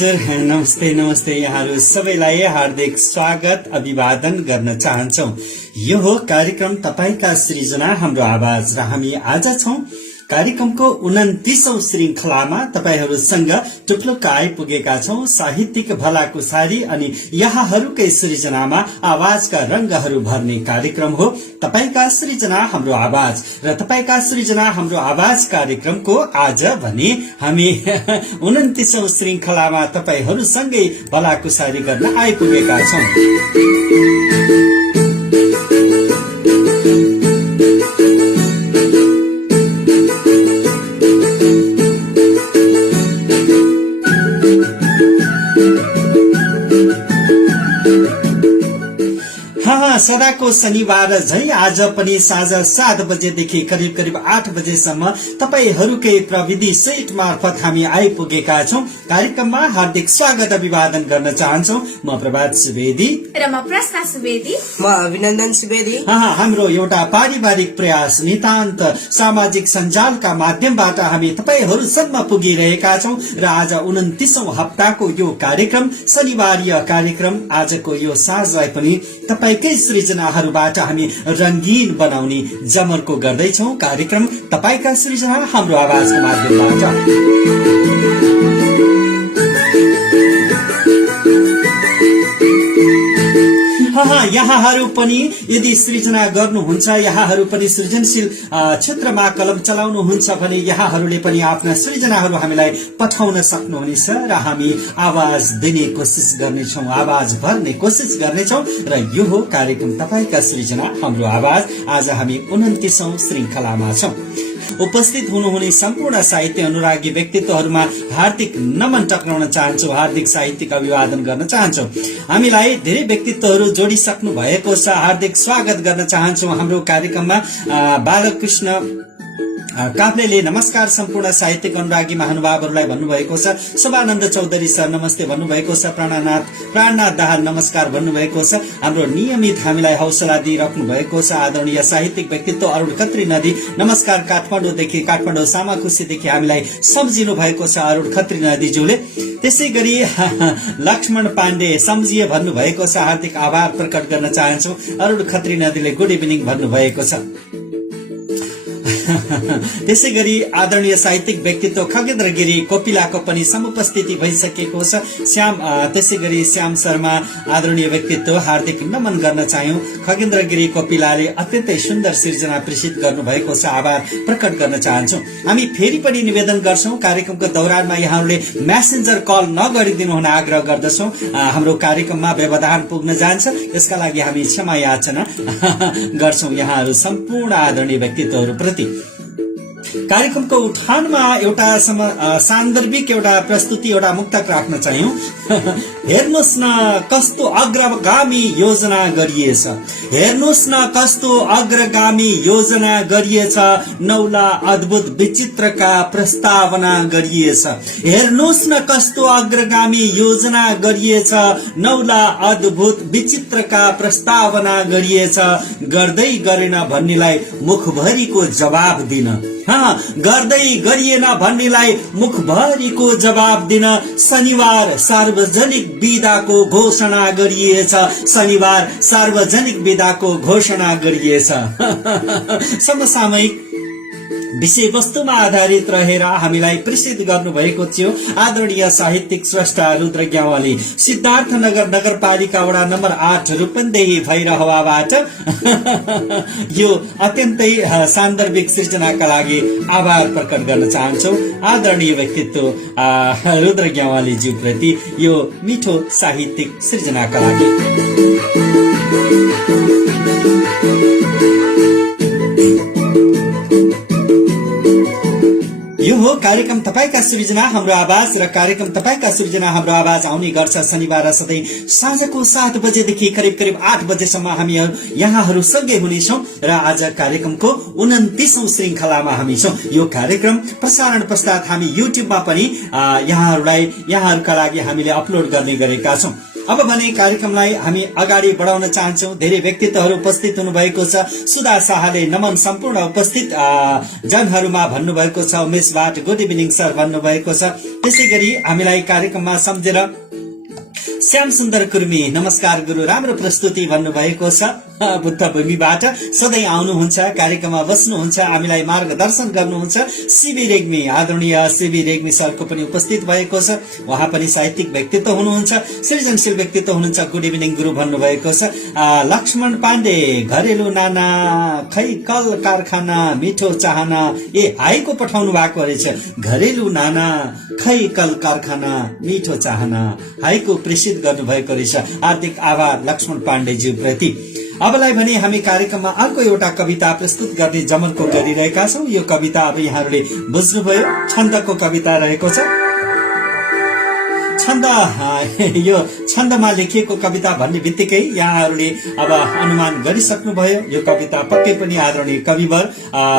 हजुर नमस्ते नमस्ते यहाँहरू सबैलाई हार्दिक स्वागत अभिवादन गर्न चाहन्छौ। यो हो कार्यक्रम तपाईका सृजना हाम्रो आवाज र हामी आज छौं कार्यक्रमको 29औं श्रृंखलामा तपाईहरूसँग टुप्लुक्क आइपुगेका छौं। साहित्यिक भलाकुसारी अनि यहाँहरूकै सृजनामा आवाजका रंगहरू भर्ने कार्यक्रम हो तपाईका सृजना हाम्रो आवाज र तपाईका सृजना हाम्रो आवाज कार्यक्रमको आज भने हामी 29औं श्रृंखलामा तपाईहरूसँगै भलाकुसारी गर्न आइपुगेका छौं। सदाको शनिबार झै आज पनि साँझ 7 बजेदेखि करिब करिब 8 बजेसम्म तपाईहरूकै प्रविधि सेट मार्फत हामी आइपुगेका छौं। कार्यक्रममा हार्दिक स्वागत अभिवादन गर्न चाहन्छौ। म प्रभात सुवेदी र म प्रश्ना सुवेदी, म अभिनन्दन सुवेदी। हाम्रो एउटा पारिवारिक प्रयास नितान्त सामाजिक सञ्जालका माध्यमबाट हामी तपाईहरूसम्म पुगिरहेका छौं र आज 29औं हप्ताको यो कार्यक्रम शनिबारीय कार्यक्रम आजको यो साँझलाई पनि तपाईकै सृजनाहरूबाट हामी रंगीन बनाउने जमर्को गर्दैछौं। कार्यक्रम तपाईका सृजना हाम्रो आवाजको माध्यमबाट यहाँहरू पनि यदि सृजना गर्नुहुन्छ, यहाँहरू पनि सृजनशील क्षेत्रमा कलम चलाउनुहुन्छ भने यहाँहरूले पनि आफ्ना सृजनाहरू हामीलाई पठाउन सक्नुहुनेछ र हामी आवाज दिने कोसिस गर्नेछौं, आवाज भर्ने कोसिस गर्नेछौं र यो हो कार्यक्रम तपाईका सृजना हाम्रो आवाज। आज हामी 29औं श्रृंखलामा छौं। उपस्थित हुनुहुने सम्पूर्ण साहित्य अनुरागी व्यक्तित्वहरूमा हार्दिक नमन टक्राउन चाहन्छु, हार्दिक साहित्यिक अभिवादन गर्न चाहन्छु। हामीलाई धेरै व्यक्तित्वहरू जोडिसक्नु भएको छ, हार्दिक स्वागत गर्न चाहन्छु हाम्रो कार्यक्रममा। बालकृष्ण काफ्लेले नमस्कार सम्पूर्ण साहित्यिक अनुरागी महानुभावहरूलाई भन्नुभएको छ। शोभानन्द चौधरी सर नमस्ते भन्नुभएको छ। प्राणनाथ दाहाल नमस्कार भन्नुभएको छ। हाम्रो नियमित हामीलाई हौसला दिइराख्नु भएको छ आदरणीय साहित्यिक व्यक्तित्व अरुण खत्री नदी नमस्कार काठमाडौँ सामाखुसीदेखि हामीलाई सम्झिनु भएको छ अरुण खत्री नदीज्यूले। त्यसै गरी लक्ष्मण पाण्डे सम्झिए भन्नुभएको छ, हार्दिक आभार प्रकट गर्न चाहन्छु। अरुण खत्री नदीले गुड इभिनिङ भन्नुभएको छ। त्यसै गरी आदरणीय साहित्यिक व्यक्तित्व खगेन्द्र गिरी कोपिलाको पनि समुपस्थिति भइसकेको छ। त्यसै गरी श्याम शर्मा आदरणीय व्यक्तित्व हार्दिक नमन गर्न चाह्यौं। खगेन्द्र गिरी कोपिलाले अत्यन्तै सुन्दर सृजना प्रेषित गर्नुभएको छ, आभार प्रकट गर्न चाहन्छौ। हामी फेरि पनि निवेदन गर्छौं, कार्यक्रमको दौरानमा यहाँहरूले म्यासेन्जर कल नगरिदिनु हुन आग्रह गर्दछौं। हाम्रो कार्यक्रममा व्यवधान पुग्न जान्छ, यसका लागि हामी क्षमा याचना गर्छौं यहाँहरू सम्पूर्ण आदरणीय व्यक्तित्वहरू प्रति। कार्यक्रमको उठानमा एउटा सान्दर्भिक एउटा प्रस्तुति एउटा मुक्तक राख्न चाह्यौं। हेर्नुस् न कस्तो अग्रगामी योजना गरिएछ, हेर्नुस् न कस्तो अग्रगामी योजना गरिएछ, नौला अद्भुत विचित्रका प्रस्तावना गरिएछ। हेर्नुस् न कस्तो अग्रगामी योजना गरिएछ, नौला अद्भुत विचित्रका प्रस्तावना गरिएछ, गर्दै गरेन भन्नेलाई मुखभरिको जवाब दिन, गर्दै गरिएन भन्नेलाई मुखभरिको जवाब दिन शनिबार सार्वजनिक बिदाको घोषणा गरिएछ, शनिबार सार्वजनिक बिदाको घोषणा गरिएछ। समसामयिक विषयवस्तुमा आधारित रहेर हामीलाई प्रेषित गर्नुभएको थियो आदरणीय साहित्यिक स्रष्टा रुद्र ग्यावाली सिद्धार्थनगर नगरपालिका वडा नम्बर 8 रूपन्देही भैरहवाबाट। यो अत्यन्तै सान्दर्भिक सृजनाका लागि आभार प्रकट गर्न चाहन्छौ आदरणीय व्यक्तित्व रुद्र ग्यावाली ज्यू प्रति यो मिठो साहित्यिक सृजनाका लागि। यो हो कार्यक्रम तपाईका सृजना हाम्रो आवाज र कार्यक्रम तपाईका सृजना हाम्रो आवाज आउने गर्छ शनिबार सधैँ साँझको 7 बजेदेखि करिब करिब 8 बजेसम्म हामी यहाँहरू सँगै हुनेछौं र आज कार्यक्रमको 29औं श्रृंखलामा हामी छौं। यो कार्यक्रम प्रसारण पश्चात हामी युट्युबमा पनि यहाँहरूका लागि हामीले अपलोड गर्ने गरेका छौं। अब भने कार्यक्रमलाई हामी अगाडि बढाउन चाहन्छौँ। धेरै व्यक्तित्वहरू उपस्थित हुनुभएको छ। सुधा शाहले नमन सम्पूर्ण उपस्थित जनहरूमा भन्नुभएको छ। उमेश बाट गुड इभिनिङ सर भन्नुभएको छ। त्यसै गरी हामीलाई कार्यक्रममा सम्झेर श्याम सुन्दर कुर्मी नमस्कार गुरु राम्रो प्रस्तुति भन्नुभएको छ। बुद्ध भूमिबाट सधैँ आउनुहुन्छ, कार्यक्रममा बस्नुहुन्छ, हामीलाई मार्गदर्शन गर्नुहुन्छ। सीबी रेग्मी आदरणीय सीबी रेग्मी सरको पनि उपस्थित भएको छ। उहाँ पनि साहित्यिक व्यक्तित्व हुनुहुन्छ, सृजनशील व्यक्तित्व हुनुहुन्छ। गुड इभिनिङ गुरु भन्नुभएको छ। लक्ष्मण पाण्डे घरेलु नाना खै कल कारखाना मिठो चाहना हाईको पठाउनु भएको रहेछ। घरेलु नाना खै कल कारखाना मिठो चाहना हाईको प्रेषित गर्नुभएको रहेछ। हार्दिक आभार लक्ष्मण पाण्डेज्यू प्रति। अबलाई भने हामी कार्यक्रममा अर्को एउटा कविता प्रस्तुत गर्ने जमर्को गरिरहेका छौं। यो कविता अब यहाँहरूले बुझ्नुभयो, छन्दको कविता रहेको छ। छन्द यो छन्दमा लेखिएको कविता भन्ने बित्तिकै यहाँहरूले अब अनुमान गरिसक्नुभयो। यो कविता पक्कै पनि आदरणीय कविवर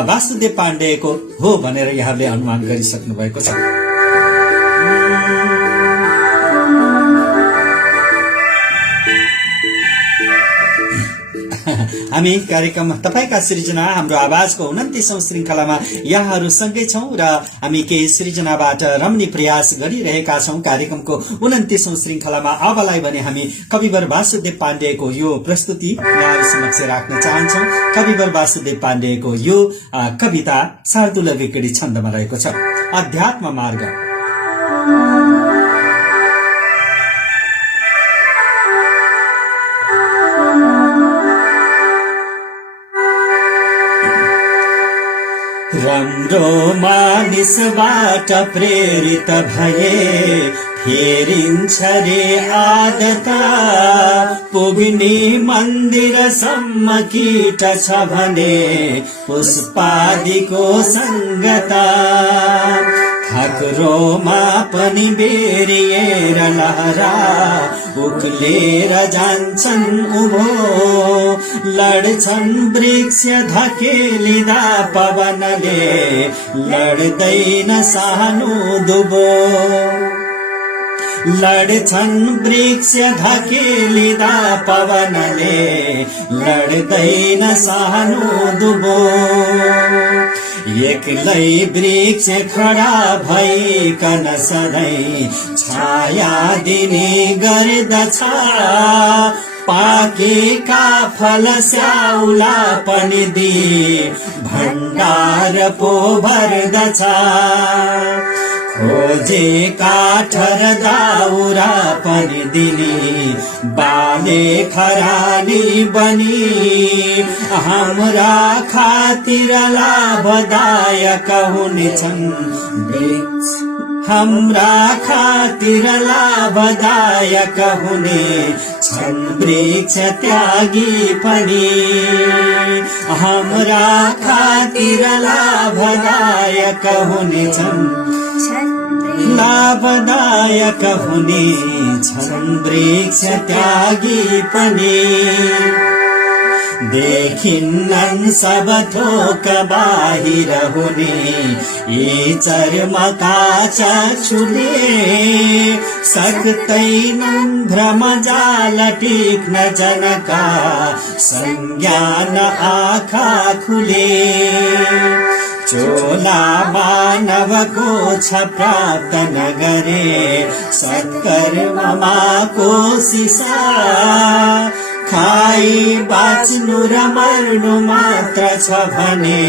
वासुदेव पाण्डेको हो भनेर यहाँहरूले अनुमान गरिसक्नु भएको छ। हामी कार्यक्रम तपाईका सृजना हाम्रो आवाजको 29औं श्रृंखलामा यहाँहरू सँगै छौं र हामी केही सृजनाबाट रम्ने प्रयास गरिरहेका छौं। कार्यक्रमको 29औं श्रृंखलामा अबलाई भने हामी कविवर वासुदेव पाण्डेको यो प्रस्तुति यहाँहरू समक्ष राख्न चाहन्छौं। कविवर वासुदेव पाण्डेको यो कविता शार्दुल विकडी छन्दमा रहेको छ। अध्यात्म मार्ग। राम्रो मानिसबाट प्रेरित भए फेरिन्छ रे आदता पुग्ने मन्दिरसम्म कीट छ भने पुष्पादिको सङ्गता थाक्रोमा पनि बेरिएर लहरा उक्लेर जान्छन् उभो लड्छन् वृक्ष धकेलिँदा पवनले लड्दैन सानो दुबो लड्छन् वृक्ष धकेलिँदा पवनले लड्दैन सानो दुबो एक्लै वृक्ष खडा भइकन सधैँ छाया दिने गर्दछ पाकेका फल स्याउला पनि दिए भण्डार पो भर्दछ खोजे काठ र दाउरा पनि दिने बाले खरानी बनी हाम्रा खातिर लाभदायक हुनेछन् वृक्ष हाम्रा खातिर लाभदायक हुने छन् वृक्ष त्यागी पनि हाम्रा खातिर लाभदायक हुनेछन् लाभदायक हुने छन् वृक्ष त्यागी पनि देखिन्नन् सब थोक बाहिर हुने यी चर्मका चक्षुले सक्तैनन् भ्रमजाल टिक्न जनका संज्ञान आँखा खुले चोला मानवको छ प्राप्त नगरे सत्कर्ममा कोशिसा खाई बाँच्नु र मर्नु मात्र छ भने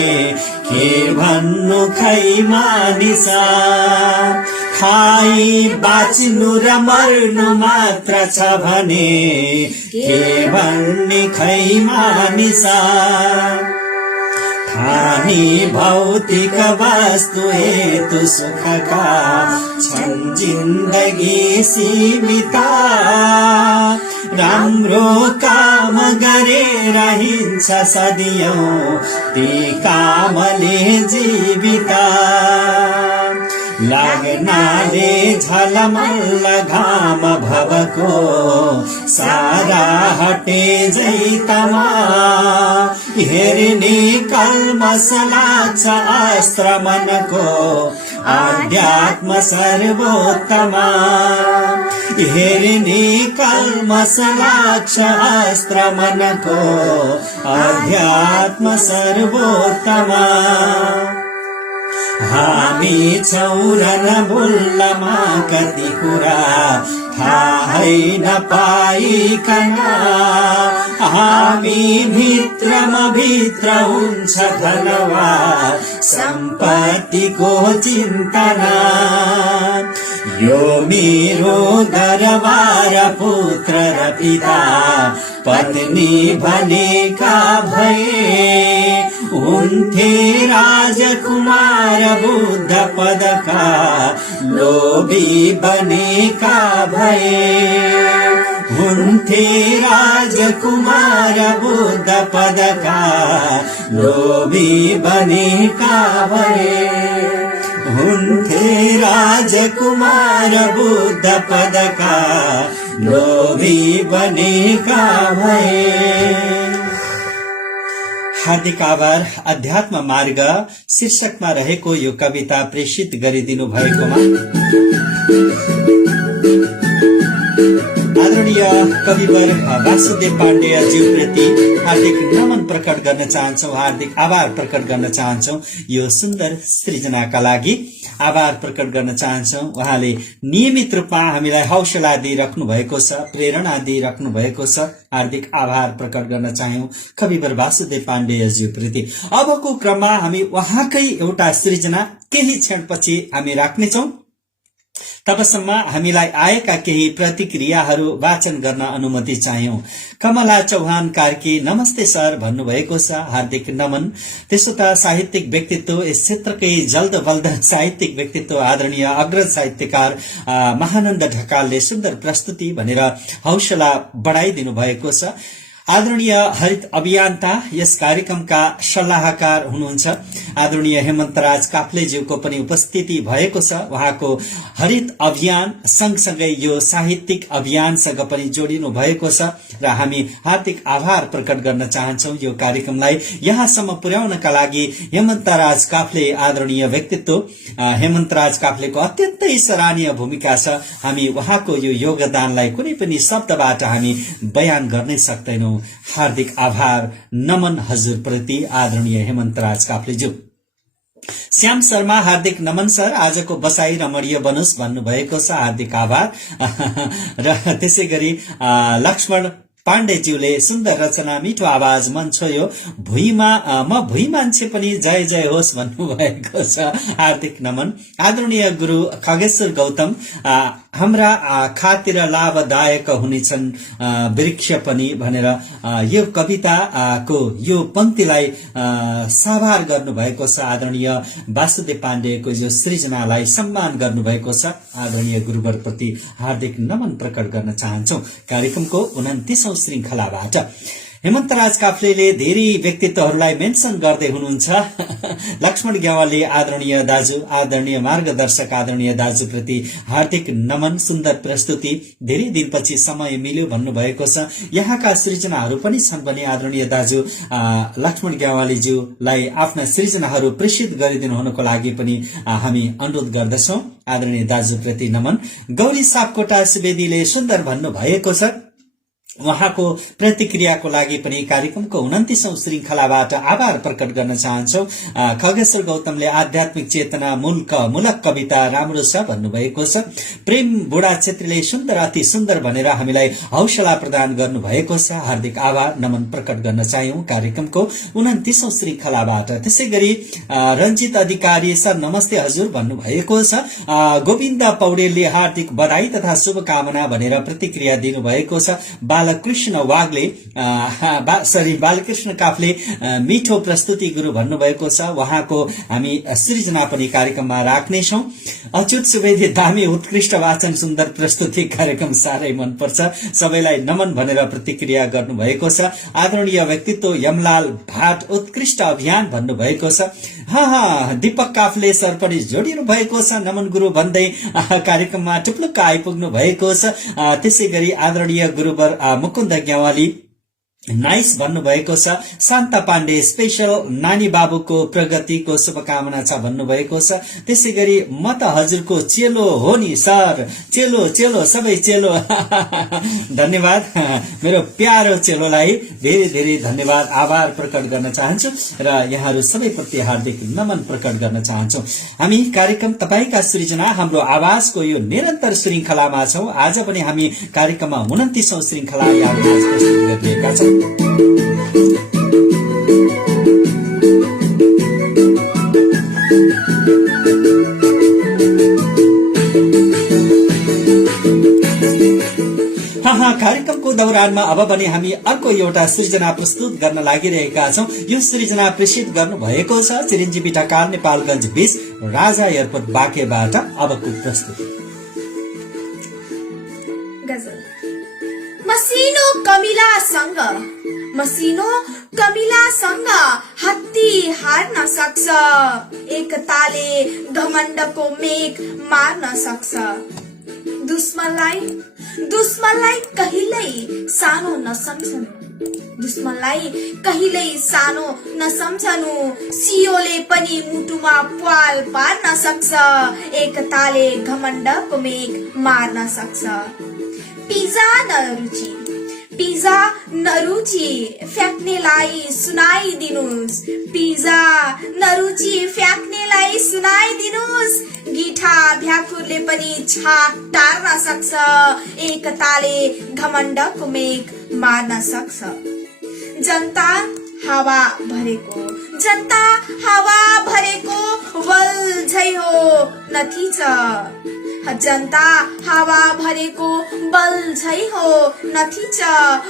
के भन्नु खै मानिसा खाई बाँच्नु र मर्नु मात्र छ भने के भन्ने खै मानिसा ठानी भौतिक वस्तु हेतु सुखका छन् जिन्दगी सीमिता राम्रो काम गरेर हिँड्छ सदियौं ती कामले जीविता लाग्नाले झलमल्ल घाम भवको सारा हटे जैतमा हेर्ने कल्मस लाग्छ अस्त्र मनको आध्यात्म सर्वोत्तमा हेरिने कल्मस लाग्छ अस्त्र मनको आध्यात्म सर्वोत्तमा हामी छौँ र भुल्लमा कति कुरा थाहै नपाइकन हामी भित्रमा भित्र हुन्छ धनवा सम्पत्तिको चिन्तना यो मेरो दरबार पुत्र र पिता पत्नी भनेका भए हुन्थे राजकुमार बुद्ध पदका लोभी बनेका भए हुन्थे राजकुमार बुद्ध पदका लोभी बनेका भए हुन्थे राजकुमार बुद्ध पदका लोभी बनेका भए। हार्दिक आभार। अध्यात्म मार्ग शीर्षकमा रहेको यो कविता प्रेषित गरिदिनु भएकोमा आदरणीय कविवर वासुदेव पाण्डेज्यूप्रति हार्दिक नमन प्रकट गर्न चाहन्छौ, हार्दिक आभार प्रकट गर्न चाहन्छौ। यो सुन्दर सृजनाका लागि आभार प्रकट गर्न चाहन्छौ। उहाँले नियमित रूपमा हामीलाई हौसला दिइराख्नु भएको छ, प्रेरणा दिइराख्नु भएको छ। हार्दिक आभार प्रकट गर्न चाह्यौं कविवर वासुदेव पाण्डेज्यूप्रति। अबको क्रममा हामी उहाँकै एउटा सृजना केही क्षणपछि हामी राख्नेछौं। तबसम्म हामीलाई आएका केही प्रतिक्रियाहरू वाचन गर्न अनुमति चाह्यौं। कमला चौहान कार्की नमस्ते सर भन्नुभएको छ, हार्दिक नमन। त्यसो त साहित्यिक व्यक्तित्व, यस क्षेत्रकै जल्द बल्द साहित्यिक व्यक्तित्व आदरणीय अग्रज साहित्यकार महानन्द ढकालले सुन्दर प्रस्तुति भनेर हौसला बढाइदिनु भएको छ। आदरणीय हरित अभियन्ता यस कार्यक्रमका सल्लाहकार हुनुहुन्छ आदरणीय हेमन्तराज काफ्लेज्यूको पनि उपस्थिति भएको छ। उहाँको हरित अभियान सँगसँगै यो साहित्यिक अभियानसँग पनि जोडिनु भएको छ र हामी हार्दिक आभार प्रकट गर्न चाहन्छौं। यो कार्यक्रमलाई यहाँसम्म पुर्याउनका लागि हेमन्तराज काफ्ले आदरणीय व्यक्तित्व हेमन्तराज काफ्लेको अत्यन्तै सराहनीय भूमिका छ। हामी उहाँको यो योगदानलाई कुनै पनि शब्दबाट हामी बयान गर्नै सक्दैनौं। हार्दिक आभार नमन हजुरप्रति आदरणीय हेमन्तराज काफ्लेज्यू। श्याम शर्मा हार्दिक नमन सर, आजको बसाई रमणीय बनोस् भन्नुभएको छ, हार्दिक आभार। र त्यसै गरी लक्ष्मण पाण्डेज्यूले सुन्दर रचना, मिठो आवाज, मन छोयो, म भुइँ मान्छे पनि जय जय होस् भन्नुभएको छ, हार्दिक नमन। आदरणीय गुरु खगेश्वर गौतम हाम्रा खातिर लाभदायक हुनेछन् वृक्ष पनि भनेर यो कविताको यो पंक्तिलाई साभार गर्नुभएको छ। आदरणीय वासुदेव पाण्डेको यो सृजनालाई सम्मान गर्नुभएको छ। आदरणीय गुरुवरप्रति हार्दिक नमन प्रकट गर्न चाहन्छौ। कार्यक्रमको 29औं श्रृंखलाबाट हेमन्तराज काफ्लेले धेरै व्यक्तित्वहरूलाई मेन्सन गर्दै हुनुहुन्छ। लक्ष्मण ग्यावालले आदरणीय दाजु, आदरणीय मार्गदर्शक आदरणीय दाजुप्रति हार्दिक नमन, सुन्दर प्रस्तुति, धेरै दिनपछि समय मिल्यो भन्नुभएको छ। यहाँका सृजनाहरू पनि छन् भने आदरणीय दाजु लक्ष्मण ग्यावालीज्यूलाई आफ्ना सृजनाहरू प्रेषित गरिदिनु हुनको लागि पनि हामी अनुरोध गर्दछौं। आदरणीय दाजुप्रति नमन। गौरी सापकोटा सुवेदीले सुन्दर भन्नुभएको छ। उहाँको प्रतिक्रियाको लागि पनि कार्यक्रमको 29औं श्रृंखलाबाट आभार प्रकट गर्न चाहन्छौ। खगेश्वर गौतमले आध्यात्मिक चेतना मूलक कविता राम्रो छ भन्नुभएको छ। प्रेम बुढा छेत्रीले सुन्दर, अति सुन्दर भनेर हामीलाई हौसला प्रदान गर्नुभएको छ। हार्दिक आभार नमन प्रकट गर्न चाह्यौं कार्यक्रमको 29औं श्रृंखलाबाट। त्यसै गरी रञ्जित अधिकारी सर नमस्ते हजुर भन्नुभएको छ। गोविन्द पौडेलले हार्दिक बधाई तथा शुभकामना भनेर प्रतिक्रिया दिनुभएको छ। बालकृष्ण काफ्ले मिठो प्रस्तुति गुरु भन्नुभएको छ। उहाँको हामी सृजना पनि कार्यक्रममा राख्नेछौं। अच्युत सुवेदी दामी उत्कृष्ट वाचन, सुन्दर प्रस्तुति, कार्यक्रम साह्रै मनपर्छ, सबैलाई नमन भनेर प्रतिक्रिया गर्नुभएको छ। आदरणीय व्यक्तित्व यमलाल भाट उत्कृष्ट अभियान भन्नुभएको छ। दीपक काफ्ले सर पनि जोडिनु भएको छ, नमन गुरु भन्दै कार्यक्रममा टुप्लुक्क आइपुग्नु भएको छ। त्यसै गरी आदरणीय गुरुवर मुकुन्द ग्यावाली नाइस भन्नुभएको छ। शान्ता पाण्डे स्पेशल नानी बाबुको प्रगतिको शुभकामना छ भन्नुभएको छ। त्यसै गरी म त हजुरको चेलो हो नि सर, चेलो चेलो सबै चेलो। धन्यवाद मेरो प्यारो चेलोलाई धेरै धेरै धन्यवाद, आभार प्रकट गर्न चाहन्छु र यहाँहरू सबैप्रति हार्दिक नमन प्रकट गर्न चाहन्छु। हामी कार्यक्रम तपाईका सृजना हाम्रो आवाजको यो निरन्तर श्रृंखलामा छौं। आज पनि हामी कार्यक्रममा 29औं श्रृंखला यहाँहरू प्रस्तुत गरिरहेका छौं। कार्यक्रमको दौरानमा अब भने हामी अर्को एउटा सृजना प्रस्तुत गर्न लागिरहेका छौं। यो सृजना प्रेषित गर्नु भएको छ चिरञ्जीवी ढकाल, नेपालगञ्ज 20 राजा एयरपोर्ट बाँकेबाट। अबको प्रस्तुति मसिनो कमिलासँग, मसिनो कमिलासँग हात्ती हार्न सक्छ, एकताले घमण्डको मेघ मार्न सक्छ। दुश्मनलाई कहिल्यै सानो नसम्झनु, दुश्मनलाई कहिल्यै सानो नसम्झनु। सियोले पनि मुटुमा प्वाल पार्न सक्छ, एकताले घमण्डको मेघ मार्न सक्छ। Pizza नरुचि फ्याक्नेलाई सुनाइदिनुस्, pizza नरुचि फ्याक्नेलाई सुनाइदिनुस्। गिठा भ्याकुरले पनि छाक टार्न सक्छ, एकताले घमण्डको मेघ मार्न सक्छ। जनता हावा भरेको वल झै हो नथिच, जनता हावा भरेको बल झै हो नथिच।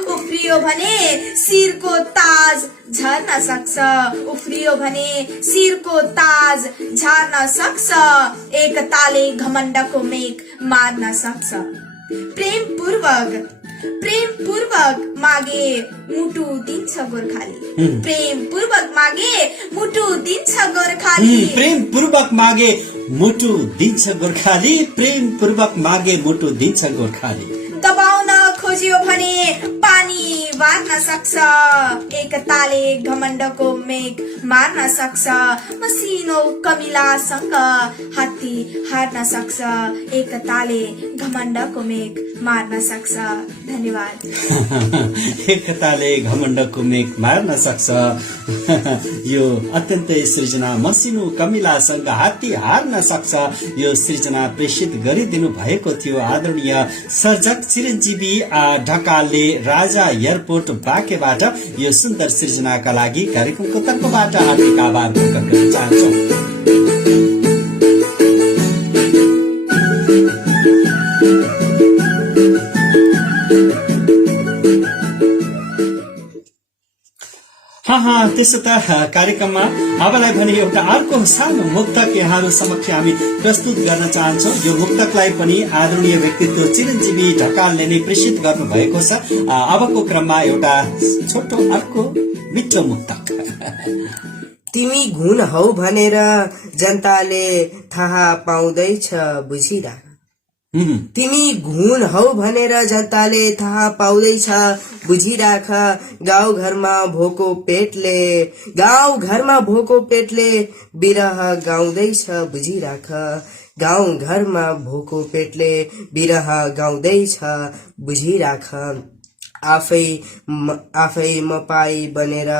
उफ्रियो भने शिरको ताज झर्न सक्छ, उफ्रियो भने शिरको ताज झर्न सक्छ, एकताले घमण्डको मेघ मार्न सक्छ। प्रेम पूर्वक मागे मुटु दिन्छ गोर्खाली, प्रेम पूर्वक मागे मुटु दिन्छ गोर्खाली। प्रेम पूर्वक मागे मुटु दिन्छ गोर्खाली, प्रेम पूर्वक मागे मुटु दिन्छ गोर्खाली। दबाउन खोज्यो भने पानी वार्न सक्छ, एकताले घमण्डको मेघ मार्न सक्छ। मसिनो कमिलासँग हात्ती हार्न सक्छ, एकताले घमण्डको मेघ मार्न सक्छ। धन्यवाद। एकताले घमण्डको मेघ मार्न सक्छ। यो अत्यन्तै सृजना मसिनो कमिलासँग हात्ती हार्न सक्छ। यो सृजना प्रेषित गरिदिनु भएको थियो आदरणीय सर्जक चिरञ्जीवी ढकालले राजा एयरपोर्ट बाँकेबाट। यो सुन्दर सृजनाका लागि कार्यक्रमको तर्फबाट हार्दिक आभार प्रकट गर्न चाहन्छौँ। त्यसो त कार्यक्रममा अबलाई भने एउटा अर्को सानो मुक्तक यहाँहरू समक्ष हामी प्रस्तुत गर्न चाहन्छौँ। यो मुक्तकलाई पनि आदरणीय व्यक्तित्व चिरञ्जीवी ढकालले नै प्रेषित गर्नु भएको छ। अबको क्रममा एउटा छोटो अर्को मिठो मुक्तक। तिमी घुन हौ भनेर जनताले थाहा पाउँदैछ बुझिराख, तिमी घुन हौ भनेर जनताले थाहा पाउँदैछ बुझिराख। गाउँ घरमा भोको पेटले बिरह गाउँदैछ बुझिराख, गाउँ घरमा भोको पेटले बिरह गाउँदैछ बुझिराख। आफै मपाई बनेर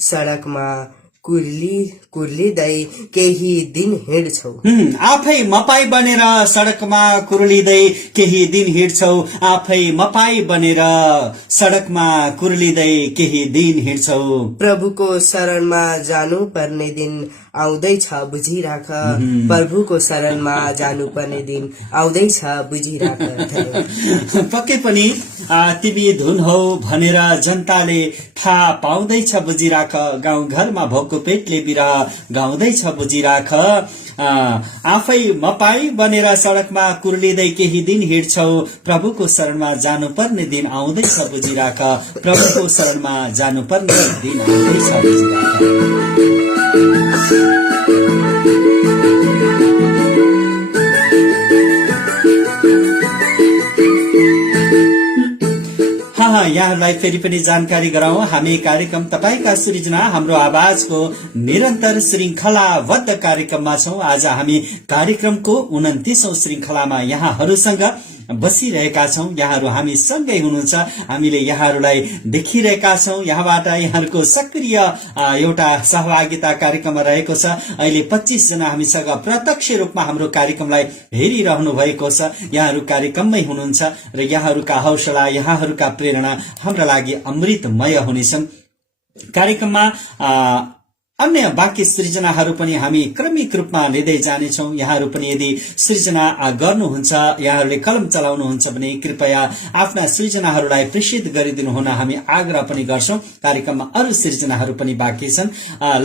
सडकमा कुर्लिँदै केही दिन हिँड्छौ, आफै मपाई बनेर सडकमा कुर्लिँदै केही दिन हिँड्छौ, आफै मपाई बनेर सडकमा कुर्लिँदै केही दिन हिँड्छौ। प्रभुको शरणमा जानु पर्ने दिन आउँदैछ बुझिराख, प्रभुको शरणमा जानुपर्ने दिन आउँदैछ बुझिराख। पक्कै पनि तिमी धुन हौ भनेर जनताले थाहा पाउँदैछ बुझिराख, गाउँ घरमा भोको पेटले बिरह गाउँदैछ बुझिराख। आफै मपाई बनेर सडकमा कुर्लिँदै केही दिन हिँड्छौ, प्रभुको शरणमा जानुपर्ने दिन आउँदैछ बुझिराख, प्रभुको शरणमा जानुपर्ने दिन आउँदैछ बुझिराख। यहाँहरूलाई फेरि पनि जानकारी गराउँ, हामी कार्यक्रम तपाईका सृजना हाम्रो आवाजको निरन्तर श्रृंखलाबद्ध कार्यक्रममा छौं। आज हामी कार्यक्रमको 29औं श्रृंखलामा यहाँहरूसँग बसिरहेका छौं। यहाँहरू हामी सँगै हुनुहुन्छ, हामीले यहाँहरूलाई देखिरहेका छौं। यहाँबाट यहाँहरूको सक्रिय एउटा सहभागिता कार्यक्रममा रहेको छ। अहिले 25 जना हामीसँग प्रत्यक्ष रूपमा हाम्रो कार्यक्रमलाई हेरिरहनु भएको छ। यहाँहरू कार्यक्रममै हुनुहुन्छ र यहाँहरूका हौसला, यहाँहरूका प्रेरणा हाम्रा लागि अमृतमय हुनेछन्। कार्यक्रममा अन्य बाँकी सृजनाहरू पनि हामी क्रमिक रूपमा लिँदै जानेछौं। यहाँहरू पनि यदि सृजना गर्नुहुन्छ, यहाँहरूले कलम चलाउनुहुन्छ भने कृपया आफ्ना सृजनाहरूलाई प्रेषित गरिदिनु हुन हामी आग्रह पनि गर्छौं। कार्यक्रममा अरू सृजनाहरू पनि बाँकी छन्।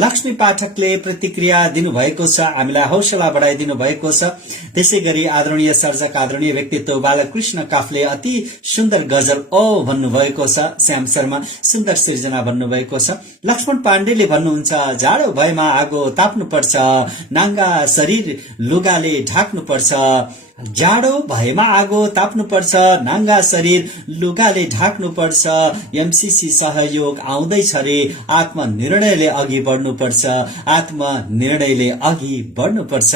लक्ष्मी पाठकले प्रतिक्रिया दिनुभएको छ, हामीलाई हौसला बढाइदिनु भएको छ। त्यसै गरी आदरणीय सर्जक, आदरणीय व्यक्तित्व बालकृष्ण काफले अति सुन्दर गजल भन्नुभएको छ। श्याम शर्मा सुन्दर सृजना भन्नुभएको छ। लक्ष्मण पाण्डेले भन्नुहुन्छ, जाडो भएमा आगो ताप्नुपर्छ, नाङ्गा शरीर लुगाले ढाक्नुपर्छ। जाडो भएमा आगो ताप्नुपर्छ, नाङ्गा शरीर लुगाले ढाक्नुपर्छ। एमसीसी सहयोग आउँदैछ रे, आत्मनिर्णयले अघि बढ्नुपर्छ, आत्मनिर्णयले अघि बढ्नुपर्छ।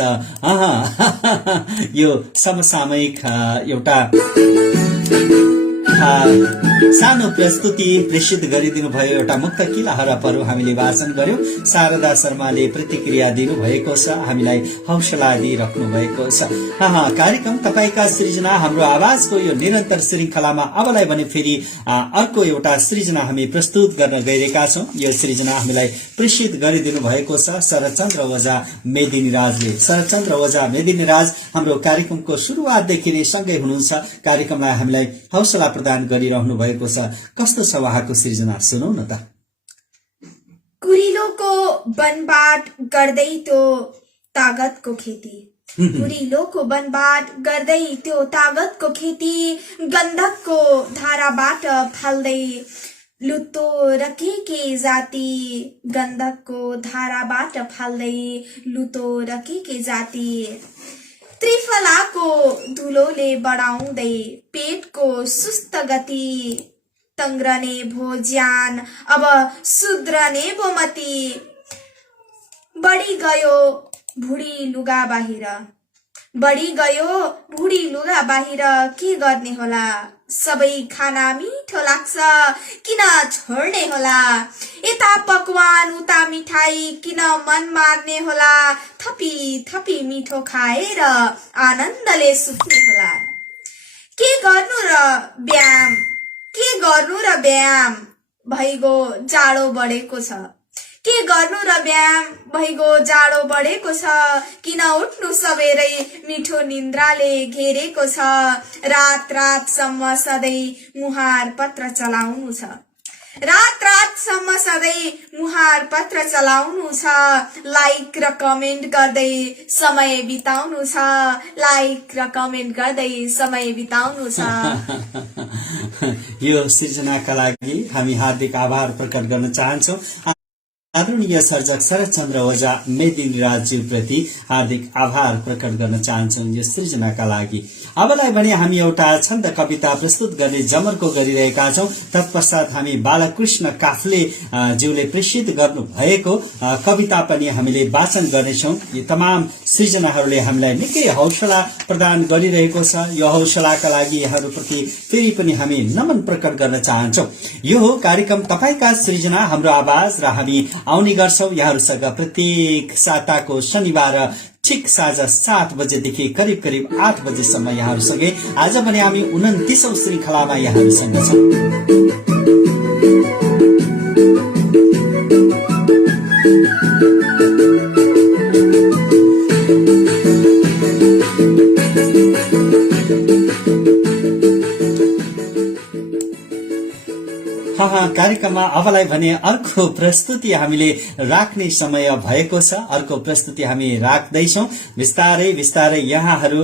यो समसामयिक एउटा सानो प्रस्तुति प्रेषित गरिदिनु भयो। एउटा मुक्त किला हरपहरू हामीले वाचन गर्यौं। शारदा शर्माले प्रतिक्रिया दिनुभएको छ, हामीलाई हौसला दिइराख्नु भएको छ। कार्यक्रम तपाईका सृजना हाम्रो आवाजको यो निरन्तर श्रृंखलामा अबलाई भने फेरि अर्को एउटा सृजना हामी प्रस्तुत गर्न गइरहेका छौं। यो सृजना हामीलाई प्रेषित गरिदिनु भएको छ शरदचन्द्र ओझा मेदिनी राजले। शरदचन्द्र ओझा मेदिनी राज हाम्रो कार्यक्रमको सुरुवातदेखि नै सँगै हुनुहुन्छ, कार्यक्रमलाई हामीलाई हौसला प्रदान गरिरहनु भएको छ। कस्तो छ उहाँको सृजना, सुनौ न त। कुरिलोको बनबाट गर्दै त्यो तागतको खेती, कुरिलोको बनबाट गर्दै त्यो तागतको खेती, गन्धकको धाराबाट फाल्दै लुतो रकेके जाति, गन्धकको धाराबाट फाल्दै लुतो रकेके जाति। त्रिफलाको धुलोले बढाउँदै पेटको सुस्त गति, तङ्ग्रने भो ज्यान अब सुध्रने भो मती। बढी गयो भुडी लुगा बाहिर, बढी गयो भुडी लुगा बाहिर, के गर्ने होला? सबै खाना मिठो लाग्छ, किन छोड्ने होला? यता पकवान उता मिठाई, किन मन मार्ने होला? थपी थपी मिठो खाएर आनन्दले सुत्ने होला। के गर्नु र व्यायाम, के गर्नु र व्यायाम, भइगो जाडो बढेको छ। के गर्नु र व्यायाम, भइगो जाडो बढेको छ। किन उठ्नु सबेरै, मिठो निन्द्राले घेरेको छ। रात रातसम्म सधैँ मुहार पत्र चलाउनु छ, रात रातसम्म सधैँ मुहार पत्र चलाउनु छ। लाइक र कमेन्ट गर्दै समय बिताउनु छ, लाइक र कमेन्ट गर्दै समय बिताउनु छ। यो सृजनाका लागि हामी हार्दिक आभार प्रकट गर्न चाहन्छौँ। आदरणीय सर्जक शरदचन्द्र ओझा मेदिनी राजज्यू प्रति हार्दिक आभार प्रकट गर्न चाहन्छौँ यो सृजनाका लागि। अबलाई भने हामी एउटा छन्द कविता प्रस्तुत गर्ने जमर्को गरिरहेका छौं। तत्पश्चात हामी बालकृष्ण काफले ज्यूले प्रेषित गर्नु भएको कविता पनि हामीले वाचन गर्नेछौं। यी तमाम सृजनाहरूले हामीलाई निकै हौसला प्रदान गरिरहेको छ। यो हौसलाका लागि यहाँहरूप्रति फेरि पनि हामी नमन प्रकट गर्न चाहन्छौं। यो हो कार्यक्रम तपाईका सृजना हाम्रो आवाज र हामी आउने गर्छौं यहाँहरूसँग प्रत्येक साताको शनिबार ठिक साँझ 7 बजेदेखि करिब करिब 8 बजेसम्म यहाँहरूसँगै। आज पनि हामी 29औं श्रृंखलामा यहाँहरूसँग छौं। कार्यक्रममा अबलाई भने अर्को प्रस्तुति हामीले राख्ने समय भएको छ। अर्को प्रस्तुति हामी राख्दैछौं। बिस्तारै बिस्तारै यहाँहरू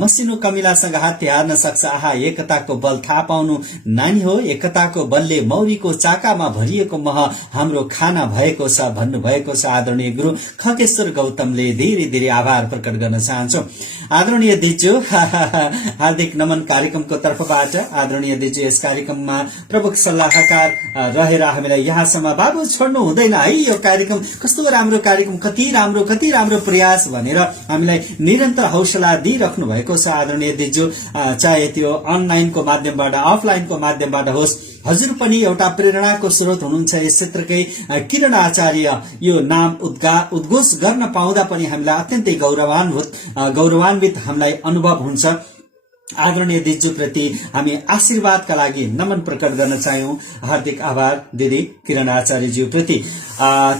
मसिनो कमिलासँग हात हार्न सक्छ। आहा, एकताको बल थाहा पाउनु नानी हो, एकताको बलले मौरीको चाकामा भरिएको मह हाम्रो खाना भएको छ भन्नुभएको छ आदरणीय गुरु खगेश्वर गौतमले। धेरै धेरै आभार प्रकट गर्न चाहन्छौं। आदरणीय दिजु हार्दिक नमन कार्यक्रमको तर्फबाट। आदरणीय दिजु यस कार्यक्रममा प्रमुख सल्लाहकार रहेर हामीलाई यहाँसम्म बाबु छोड्नु हुँदैन है, यो कार्यक्रम कस्तो राम्रो कार्यक्रम, कति राम्रो प्रयास भनेर हामीलाई निरन्तर हौसला दिइराख्नु भएको छ। आदरणीय दिजु चाहे त्यो अनलाइनको माध्यमबाट अफलाइनको माध्यमबाट होस्, हजुर पनि एउटा प्रेरणाको स्रोत हुनुहुन्छ। यस क्षेत्रकै किरण आचार्य यो नाम उद्घोष गर्न पाउँदा पनि हामीलाई अत्यन्तै गौरवान्वित हामीलाई अनुभव हुन्छ। आदरणीय दिजु प्रति हामी आशीर्वादका लागि नमन प्रकट गर्न चाह्यौं। हार्दिक आभार दिदी किरण आचार्यज्यू प्रति।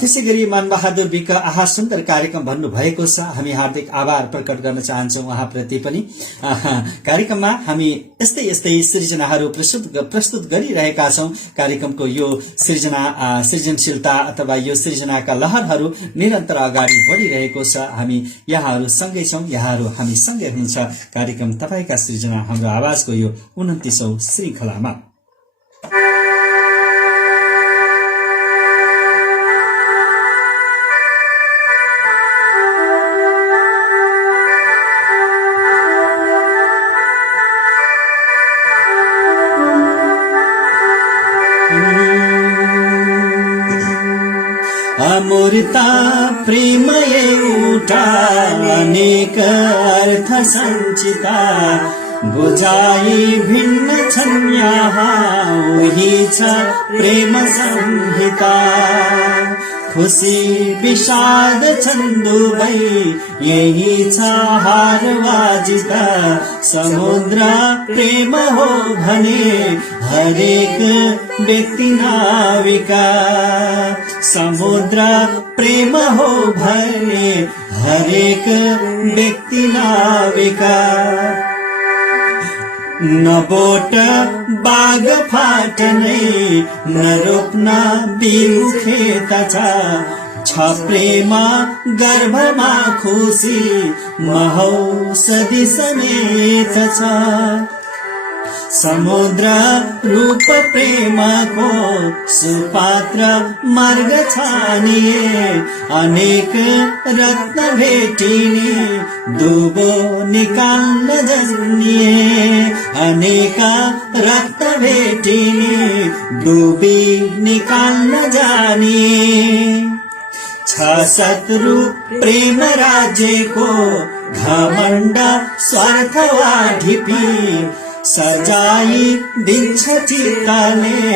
त्यसै गरी मनबहादुर विक आहा सुन्दर कार्यक्रम भन्नु भएको छ, हामी हार्दिक आभार प्रकट गर्न चाहन्छौं उहाँप्रति पनि। कार्यक्रममा हामी यस्तै सृजनाहरू प्रस्तुत गरिरहेका छौं। कार्यक्रमको यो सृजनशीलता अथवा यो सृजनाका लहरहरू निरन्तर अगाडि बढिरहेको छ। हामी यहाँहरू सँगै छौं, यहाँहरू हामी सँगै हुनुहुन्छ। कार्यक्रम तपाईका सृजना हाम्रो आवाजको यो 29औं श्रृंखलामा अमूर्ता प्रेम एउटा अनेक अर्थ सञ्चिता, बुझाइ भिन्न छन् यहाँ उही छ प्रेम संहिता। खुशी विषाद छन् दुवै यही छ हार वाजिता, समुद्र प्रेम हो भने हरेक व्यक्ति नाविका। समुद्र प्रेम हो भने हरेक व्यक्ति नाविका। न बोट बाग फाट्ने न रोप्न बिउ खेत छ प्रेम गर्भमा खुसी महौषधि समेत छ। समुद्र रूप प्रेमको सुपात्र मार्ग छानिए, अनेक रत्न भेटिने दुबो निकाल्न जन्निए। अनेक रत्न भेटिने डुबी निकाल्न जानिए। छ शत्रु प्रेम राज्यको घमण्ड स्वार्थ वा ढिपी, सजाई दिन्छ चित्तले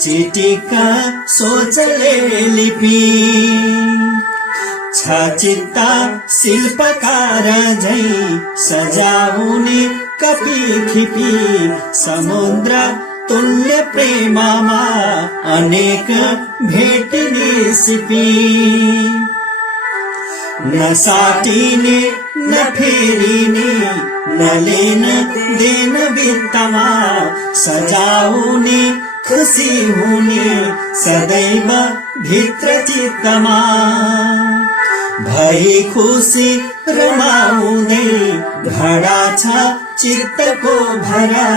चिटिक्का सोचले लिपि। छ चित्त शिल्पकार झै सजाउने कपी खिपी, समुद्र तुल्य प्रेममा अनेक भेटिने सिपी। न साटिने न फेरिने न लेन देन बित्तमा, सजाउने खुसी हुने सदैव भित्र चित्तमा। भई खुसी रमाउँदै घडा छ चित्तको भरा,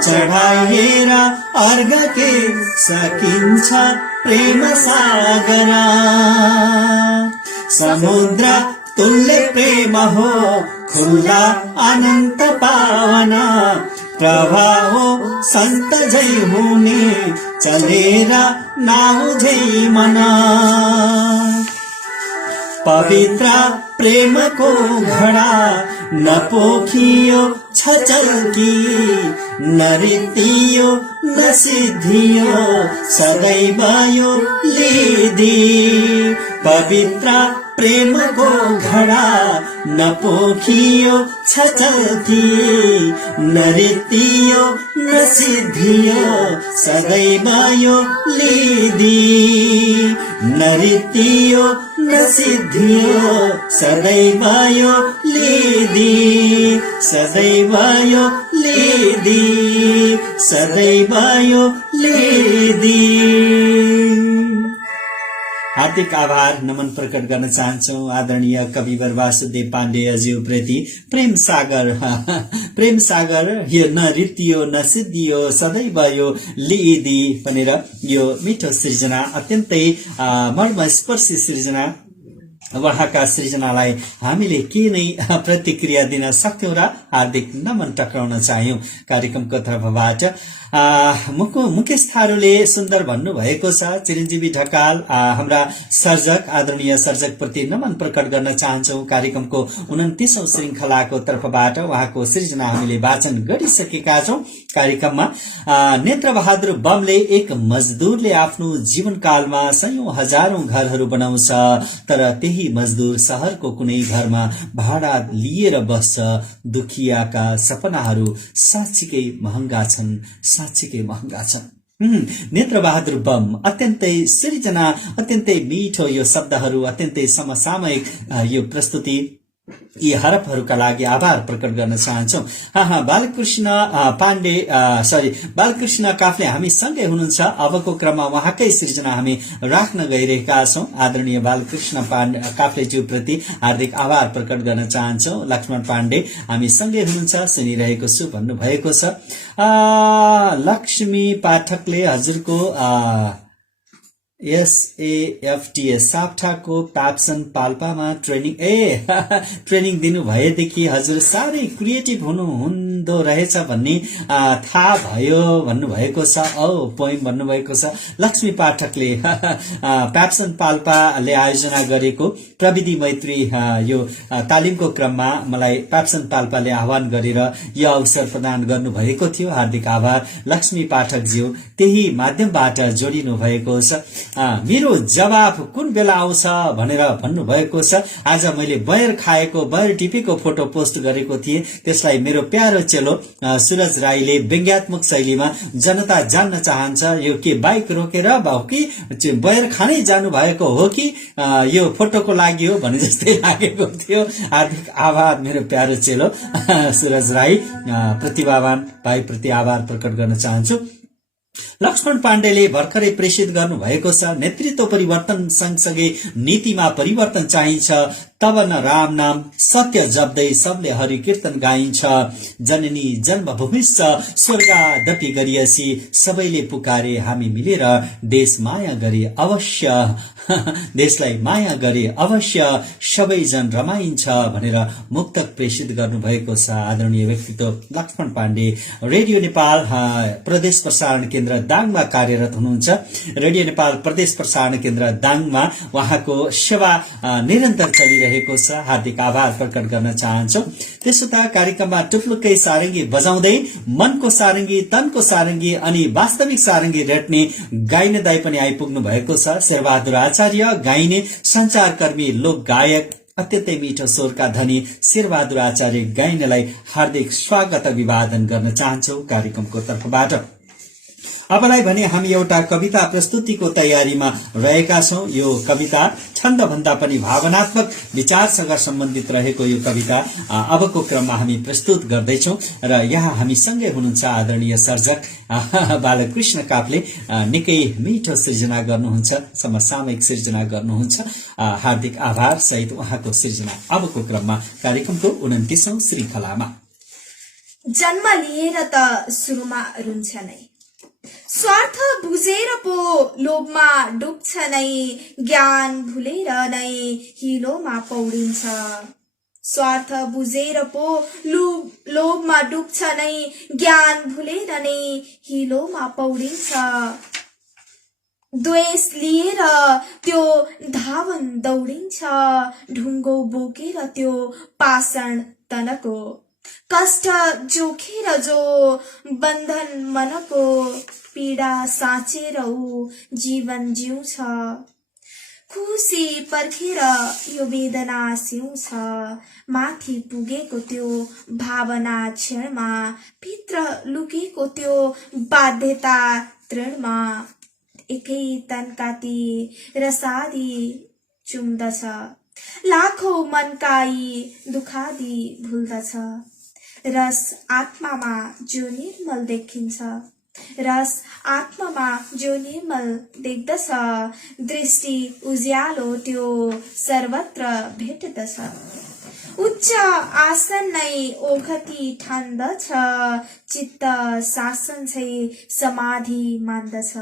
चढाइएर अर्घ के सकिन्छ प्रेम सागरा। समुद्र तुल्य प्रेम हो खुल्ला अनन्त पावना, प्रवाह हो सन्त झै हुने चलेर नाउ झै मना। पवित्र प्रेमको घडा न पोखियो छ चल्की, न रित्तियो न सिद्धियो सदैव यो लिदी। पवित्र प्रेमको घडा न पोखियो छ चल्की, न रित्तियो न सिद्धियो सदैव यो लिदी। न रित्तियो न सिद्धियो सदैव यो लिदी। सदैव यो लिदी, सदैव यो लिदी। हार्दिक आभार नमन प्रकट गर्न चाहन्छौं आदरणीय कविवर वासुदेव पाण्डेज्यू प्रति। प्रेम सागर यो न रित्तियो न सिद्धियो सदैव यो लिदी भनेर यो मिठो सृजना, अत्यन्तै मर्मस्पर्शी सृजना उहाँका सृजनालाई हामीले के नै प्रतिक्रिया दिन सक्यौं र हार्दिक नमन टक्राउन चाह्यौं। कार्यक्रमको तर्फबाट मुकेश थारूले सुन्दर भन्नुभएको छ। चिरञ्जीवी ढकाल हाम्रा सर्जक आदरणीय सर्जक प्रति नमन प्रकट गर्न चाहन्छौं। कार्यक्रमको 29औं श्रृंखलाको तर्फबाट उहाँको सृजना हामीले वाचन गरिसकेका छौं। कार्यक्रममा नेत्रबहादुर बमले एक मजदुरले आफ्नो जीवनकालमा सयौं हजारौं घरहरू बनाउँछ, तर त्यही मजदुर शहरको कुनै घरमा भाडा लिएर बस्छ। दुखियाका सपनाहरू साँच्चीकै महँगा छन्, साँच्चीकै महँगा छन्। नेत्रबहादुर बम अत्यन्तै सृजना, अत्यन्तै मिठो यो शब्दहरू, अत्यन्तै समसामयिक यो प्रस्तुति, यी हरफहरूका लागि आभार प्रकट गर्न चाहन्छौ। बालकृष्ण पाण्डे बालकृष्ण काफ्ले हामी सँगै हुनुहुन्छ। अबको क्रममा उहाँकै सृजना हामी राख्न गइरहेका छौं। आदरणीय बालकृष्ण काफ्लेज्यू प्रति हार्दिक आभार प्रकट गर्न चाहन्छौ। लक्ष्मण पाण्डे हामी सँगै हुनुहुन्छ, सुनिरहेको छु भन्नुभएको छ। लक्ष्मी पाठकले हजुरको SAFTS साप्ठाको प्याप्सन पाल्पामा ट्रेनिङ दिनु भएदेखि हजुर साह्रै क्रिएटिभ हुनुहुँदो रहेछ भन्ने थाहा भयो भन्नुभएको छ। पोइम भन्नुभएको छ लक्ष्मी पाठकले। प्याप्सन पाल्पाले आयोजना गरेको प्रविधि मैत्री यो तालिमको क्रममा मलाई प्याप्सन पाल्पाले आह्वान गरेर यो अवसर प्रदान गर्नुभएको थियो। हार्दिक आभार लक्ष्मी पाठकज्यू, त्यही माध्यमबाट जोडिनु भएको छ। मेरो जवाफ कुन बेला आउँछ भनेर भन्नुभएको छ। आज मैले बयर खाएको, बयर टिपेको फोटो पोस्ट गरेको थिएँ। त्यसलाई मेरो प्यारो चेलो सुरज राईले व्यङ्ग्यात्मक शैलीमा जनता जान्न चाहन्छ, यो के बाइक रोकेर भाउ कि बयर खानै जानु भएको हो कि यो फोटोको लागि हो भने जस्तै लागेको थियो। हार्दिक आभार मेरो प्यारो चेलो सुरज राई, प्रतिभावान भाइ प्रति आभार प्रकट गर्न चाहन्छु। लक्ष्मण पाण्डेले भर्खरै प्रेषित गर्नुभएको छ। नेतृत्व परिवर्तन सँगसँगै नीतिमा परिवर्तन चाहिन्छ, तब न राम नाम सत्य जप्दै सबले हरि कीर्तन गाइन्छ। जननी जन्मभूमिश्च स्वर्गादपि गरियसी, सबैले पुकारे हामी मिलेर देश माया गरे अवश्य, देशलाई माया गरे अवश्य, सबैजन रमाइन्छ भनेर मुक्तक प्रेषित गर्नुभएको छ। आदरणीय व्यक्तित्व लक्ष्मण पाण्डे रेडियो नेपाल प्रदेश प्रसारण केन्द्र दाङमा कार्यरत हुनुहुन्छ। रेडियो नेपाल प्रदेश प्रसारण केन्द्र दाङमा उहाँको सेवा निरन्तर चलिरहेको छ। हार्दिक आभार प्रकट गर्न चाहन्छौ। त्यसो त कार्यक्रममा टुप्लुक्कै सारङ्गी बजाउँदै मनको सारङ्गी, तनको सारङ्गी अनि वास्तविक सारङ्गी रेट्ने गाइने दाई पनि आइपुग्नु भएको छ। शेरबहादुर आचार्य गाइने संचारकर्मी, लोक गायक, अत्यन्तै मिठो स्वरका धनी शेरबहादुर आचार्य गाइनेलाई हार्दिक स्वागत अभिवादन गर्न चाहन्छौ कार्यक्रमको तर्फबाट। अबलाई भने हामी एउटा कविता प्रस्तुतिको तयारीमा रहेका छौं। यो कविता छन्द भन्दा पनि भावनात्मक विचारसँग सम्बन्धित रहेको यो कविता अबको क्रममा हामी प्रस्तुत गर्दैछौं र यहाँ हामी सँगै हुनुहुन्छ आदरणीय सर्जक बालकृष्ण काफ्ले। निकै मिठो सृजना गर्नुहुन्छ, समसामयिक सृजना गर्नुहुन्छ। हार्दिक आभार सहित उहाँको सृजना अबको क्रममा कार्यक्रमको 29औं श्रृंखलामा। जन्म लिएर त सुरुमा रुन्छ नै, स्वार्थ बुझेर पो लोभमा डुब्छ नै, ज्ञान भुलेर नै हिलोमा पौडिन्छ। स्वार्थ बुझेर पो लोभमा डुब्छ नै, ज्ञान भुलेर नै हिलोमा पौडिन्छ। द्वेष लिएर त्यो धावन दौडिन्छ, ढुङ्गो बोकेर त्यो पाषाण तनको, कष्ट जोखेर जो बन्धन मनको, पीडा साँचेर ऊ जीवन जिउँछ। खुसी पर्खेर यो वेदना सिउँछ, माथि पुगेको त्यो भावना क्षणमा, भित्र लुकेको त्यो बाध्यता तृणमा, एकै तनका ती रसादी चुम्दछ, लाखौं मनकाई दुखादी भुल्दछ। रस आत्मामा जो निर्मल देखिन्छ, रस आत्मामा जो निर्मल देख्दछ, दृष्टि उज्यालो त्यो सर्वत्र भेट्दछ। उच्च आसन नै ओखती ठान्दछ, चित्त शासन चाहिँ समाधि मान्दछ।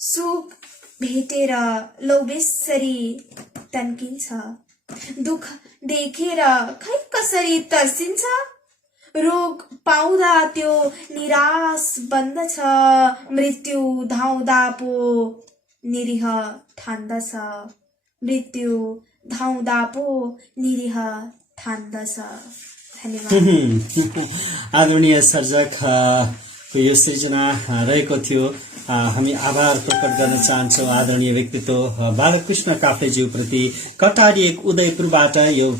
सुख भेटेर लौ बेसरी तन्किन्छ, दुःख देखेर खै कसरी तर्सिन्छ, रोग पाउँदा त्यो निराश बन्दछ, मृत्यु धाउँदा पो निरीह ठान्दछ, मृत्यु धाउँदा पो निरीह ठान्दछ। धन्यवाद। आदरणीय सर्जक को यो सृजना रहेको थियो। हामी आभार प्रकट गर्न चाहन्छौँ आदरणीय व्यक्तित्व बालकृष्ण काफ्लेज्यू प्रति। कटारी एक उदयपुरबाट यो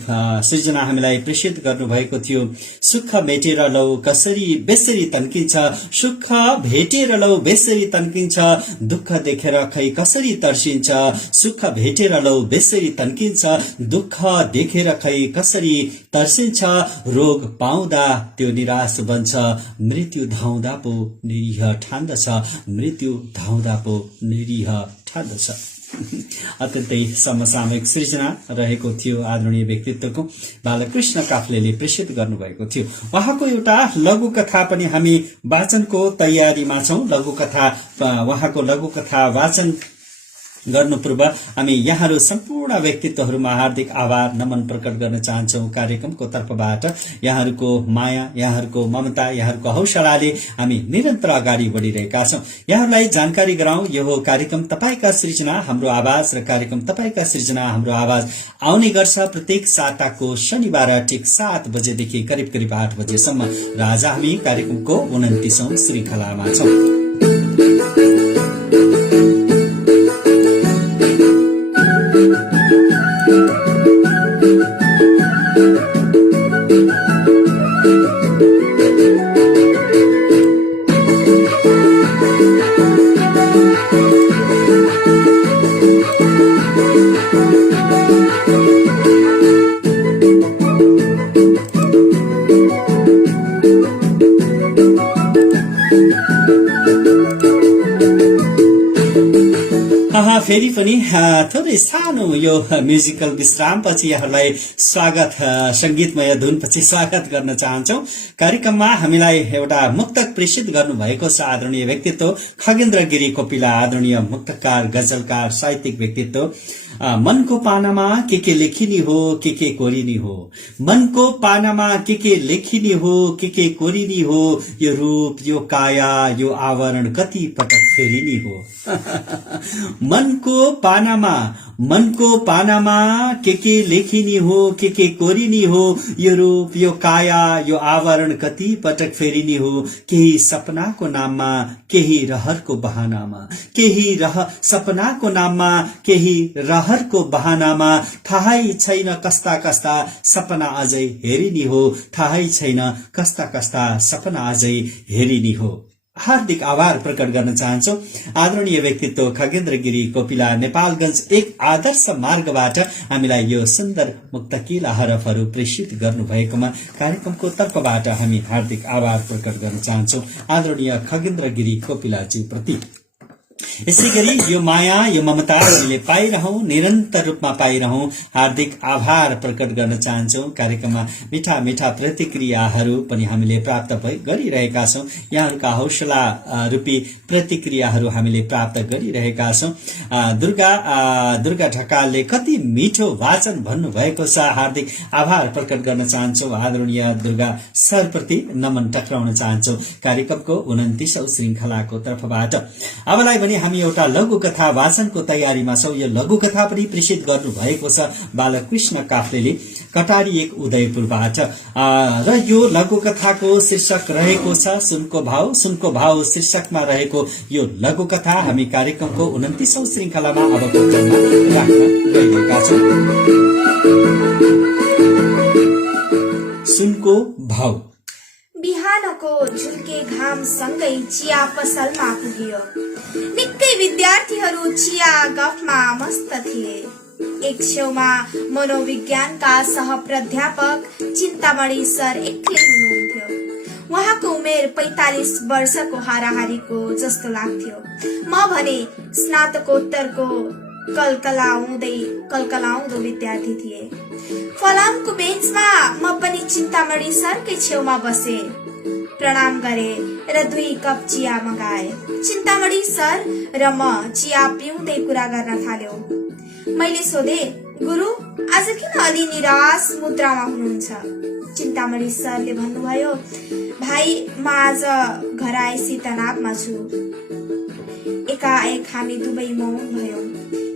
सृजना हामीलाई प्रेषित गर्नुभएको थियो। सुख भेटेर लौ कसरी बेसरी तन्किन्छ, सुख भेटेर लौ बेसरी तन्किन्छ, दुःख देखेर खै कसरी तर्सिन्छ, सुख भेटेर लौ बेसरी तन्किन्छ, दुःख देखेर खै कसरी तर्सिन्छ, रोग पाउँदा त्यो निराश बन्छ, मृत्यु धाउँदा पो निरीह ठान्दछ, मृत्यु धाउँदा पो निरीह ठान्दछ। अत्यन्तै समसामयिक सृजना रहेको थियो आदरणीय व्यक्तित्वको बालकृष्ण काफ्लेले प्रेषित गर्नुभएको थियो। उहाँको एउटा लघुकथा पनि हामी वाचनको तयारीमा छौं। उहाँको लघुकथा वाचन गर्नु पूर्व हामी यहाँहरू सम्पूर्ण व्यक्तित्वहरूमा हार्दिक आभार नमन प्रकट गर्न चाहन्छौं। कार्यक्रमको तर्फबाट यहाँहरूको माया, यहाँहरूको ममता, यहाँहरूको हौसलाले हामी निरन्तर अगाडि बढ़िरहेका छौं। यहाँहरूलाई जानकारी गराउँ, यो कार्यक्रम तपाईका सृजना हाम्रो आवाज र कार्यक्रम तपाईका सृजना हाम्रो आवाज आउने गर्छ प्रत्येक साताको शनिबार ठिक 7 बजेदेखि करिब 8 बजेसम्म र आज हामी कार्यक्रमको 29औं श्रृंखलामा छौं। फेरि पनि थोरै सानो यो म्युजिकल विश्रामपछि यहाँहरूलाई स्वागत, संगीतमय धुनपछि स्वागत गर्न चाहन्छौ। कार्यक्रममा हामीलाई एउटा मुक्तक प्रेषित गर्नुभएको छ आदरणीय व्यक्तित्व खगेन्द्र गिरी कोपिला, आदरणीय मुक्तकार, गजलकार, साहित्यिक व्यक्तित्व। मनको पानामा के लेखिनी हो, के कोरिनी हो, मनको पानामा के लेखिनी हो, के कोरिनी हो, यो रूप, यो काया, यो आवरण कति पटक फेरिनी हो। मनको पानामा के लेखिनी हो, के कोरिनी हो, यो रूप, यो काया, यो आवरण कति पटक फेरिनी हो। केही सपनाको नाममा, केही रहरको बहानामा, सपनाको नाममा, केही रहरको बहानामा, थाहै छैन कस्ता कस्ता सपना अझै हेरिनी हो, थाहै छैन कस्ता कस्ता सपना अझै हेरिनी हो। हार्दिक आभार प्रकट गर्न चाहन्छौ आदरणीय व्यक्तित्व खगेन्द्र गिरी कोपिला, नेपालगञ्ज एक आदर्श मार्गबाट हामीलाई यो सुन्दर मुक्तकिला हरफहरू प्रेषित गर्नुभएकोमा कार्यक्रमको तर्फबाट हामी हार्दिक आभार प्रकट गर्न चाहन्छौ आदरणीय खगेन्द्र गिरी कोपिलाजी प्रति। यसैगरी यो माया, यो ममता हामीले पाइरहौं, निरन्तर रूपमा पाइरहौं। हार्दिक आभार प्रकट गर्न चाहन्छौं। कार्यक्रममा मिठा मिठा प्रतिक्रियाहरू पनि हामीले प्राप्त गरिरहेका छौं। यहाँहरूका हौसला रूपी प्रतिक्रियाहरू हामीले प्राप्त गरिरहेका छौं। दुर्गा ढकालले कति मिठो वाचन भन्नुभएको छ, हार्दिक आभार प्रकट गर्न चाहन्छौं। आदरणीय दुर्गा सर प्रति नमन टक्राउन चाहन्छौं कार्यक्रमको 29औं श्रृंखलाको तर्फबाट। अबलाई पनि हामी एउटा लघुकथा वाचनको तयारीमा छौं। यो लघुकथा पनि प्रेषित गर्नुभएको छ बालकृष्ण काफ्लेले कटारी एक उदयपुरबाट र यो लघुकथाको शीर्षक रहेको छ सुनको भाव। सुनको भाव शीर्षकमा रहेको यो लघुकथा हामी कार्यक्रमको 29औं श्रृंखलामा अबको क्रममा राख्न गइरहेका छौं। सुनको भाव। बिहानको झुल्के घाम सँगै चिया पसलमा पुग्यो। निकै विद्यार्थीहरू चिया गफमा मस्त थिए। एक छेउमा मनोविज्ञानका सहप्राध्यापक चिन्तामणि सर एक्लै हुनुहुन्थ्यो। उहाँको उमेर 45 वर्षको हाराहारीको जस्तो लाग्थ्यो। म भने स्नातकोत्तरको कलकलाउँदो विद्यार्थी थिए। फलामको बेन्चमा म पनि चिन्तामणि सरकै छेउमा बसे, प्रणाम गरे र 2 कप चिया मगाए। चिन्तामणि सर र म चिया पिउँदै कुरा गर्न थाल्यौं। मैले सोधे, गुरु आज किन अलि निराश मुद्रामा हुनुहुन्छ? चिन्तामणि सरले भन्नुभयो, भाइ म आज घर आएसी तनावमा छु। एकाएक हामी दुवै मौन भयौं।